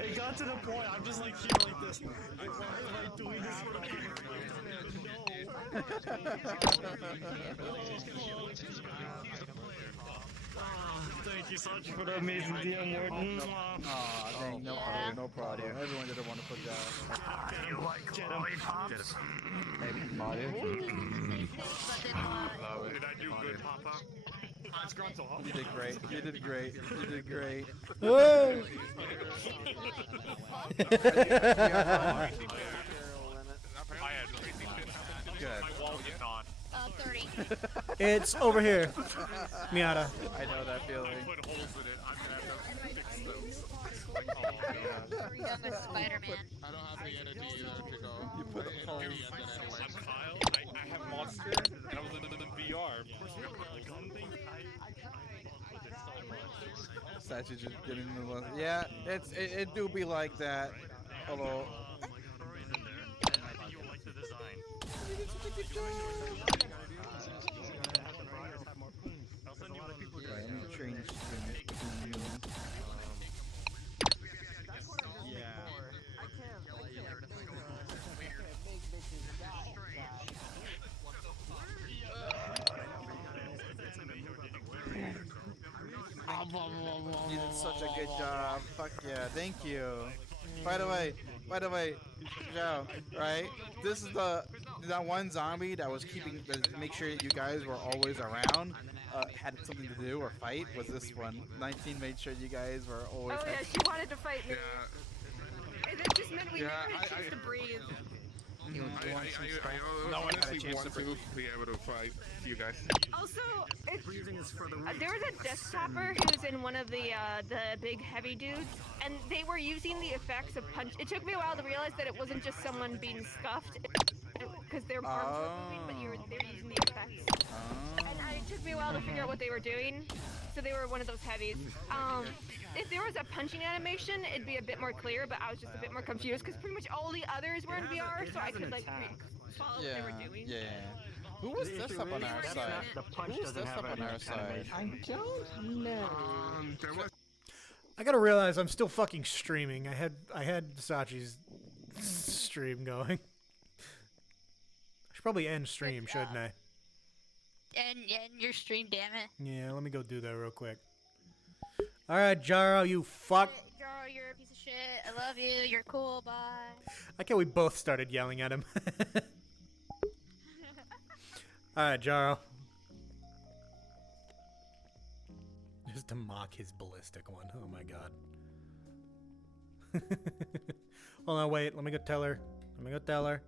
it got to the point, I'm just like here like this. Why am I doing this? Thank you so much for the amazing DM, Warden. oh, no problem, no problem. Everyone did a wonderful job. You like lollipops? Did I do good, Papa? It's Gruntle, huh? You did great. You did great. You did great. Whoa! Good. 30. It's over here, Miata. I know that feeling. Put holes in it. I'm gonna have to fix those. I'm a Spider-Man. I don't have the energy either to go. You put holes. I'm Kyle. I have Monster, and I was in the VR. Statue just getting the one. Yeah, it do be like that. Hello. You like the design. Right, let me change to You did such a good job. Fuck yeah, thank you. By the way, Joe, right? This is that one zombie that was keeping to make sure that you guys were always around. Had something to do or fight was this one. 19 made sure you guys were always. Oh yeah, she wanted to fight me. And that just meant we never had a chance to breathe. I honestly want to be able to fight you guys. Also, there was a desktopper who was in one of the big heavy dudes, and they were using the effects of punch. It took me a while to realize that it wasn't just someone being scuffed, because their arms were moving, but they were using the effects. And it took me a while to figure out what they were doing. So they were one of those heavies. If there was a punching animation, it'd be a bit more clear, but I was just a bit more confused because pretty much all the others were in VR, so I could like follow what they were doing. Yeah. Who was this up on our side? Who was this up on our side? I don't know. I gotta realize I'm still fucking streaming. I had Sachi's stream going. I should probably end stream, shouldn't I? And your stream, damn it. Yeah, let me go do that real quick. All right, Jaro, you fuck. Jaro, you're a piece of shit. I love you. You're cool. Bye. I can't. We both started yelling at him. All right, Jaro. Just to mock his ballistic one. Oh my god. Hold on, wait. Let me go tell her. Let me go tell her.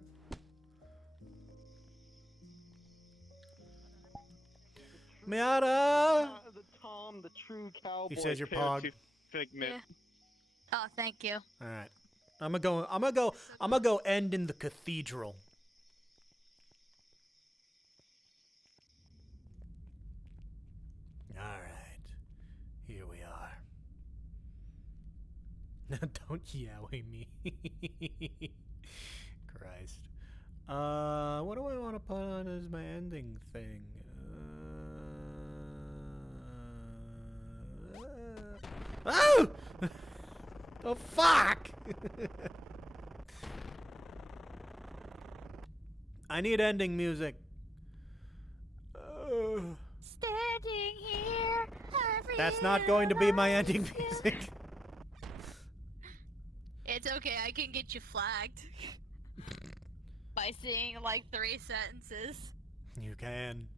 Miata! The Tom, the true cowboy. He says you're paired pog. to Figment. Yeah. Oh, thank you. All right. I'm gonna go end in the cathedral. All right. Here we are. Now don't yowie me. Christ. What do I want to put on as my ending thing? Oh! The fuck! I need ending music. Standing here. That's not going to be my ending music. It's okay. I can get you flagged by saying like 3 sentences. You can.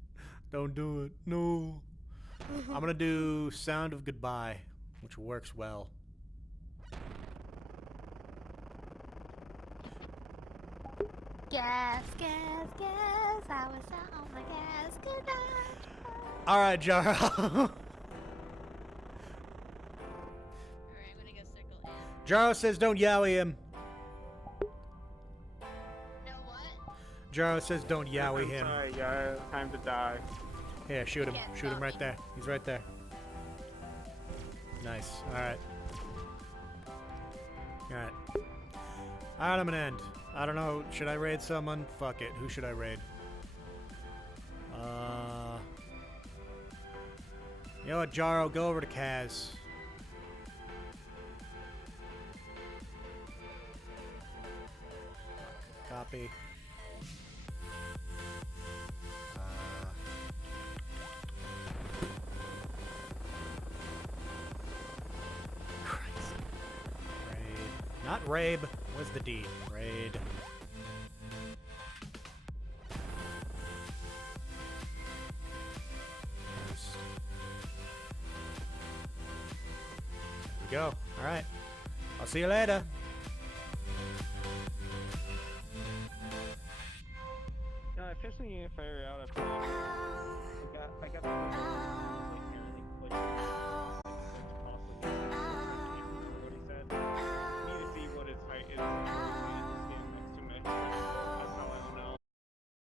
Don't do it. No. I'm gonna do Sound of Goodbye, which works well. Gas, gas, gas. I was out on the gas. Good night. All right, Jaro. Alright, I'm gonna go circle in. Jaro says don't yowie him. No what? Jaro says don't yowie him. Alright, yeah, time to die. Yeah, shoot him. Can't Shoot him stop right me. there. He's right there. Nice. All right. All right. All right, I'm gonna end. I don't know. Should I raid someone? Fuck it. Who should I raid? You know what, Jaro? Go over to Kaz. Copy. Christ. Raid. Not Rabe. What's the D? Raid. Post. There we go. Alright. I'll see you later. No, officially you figure out after that. I got the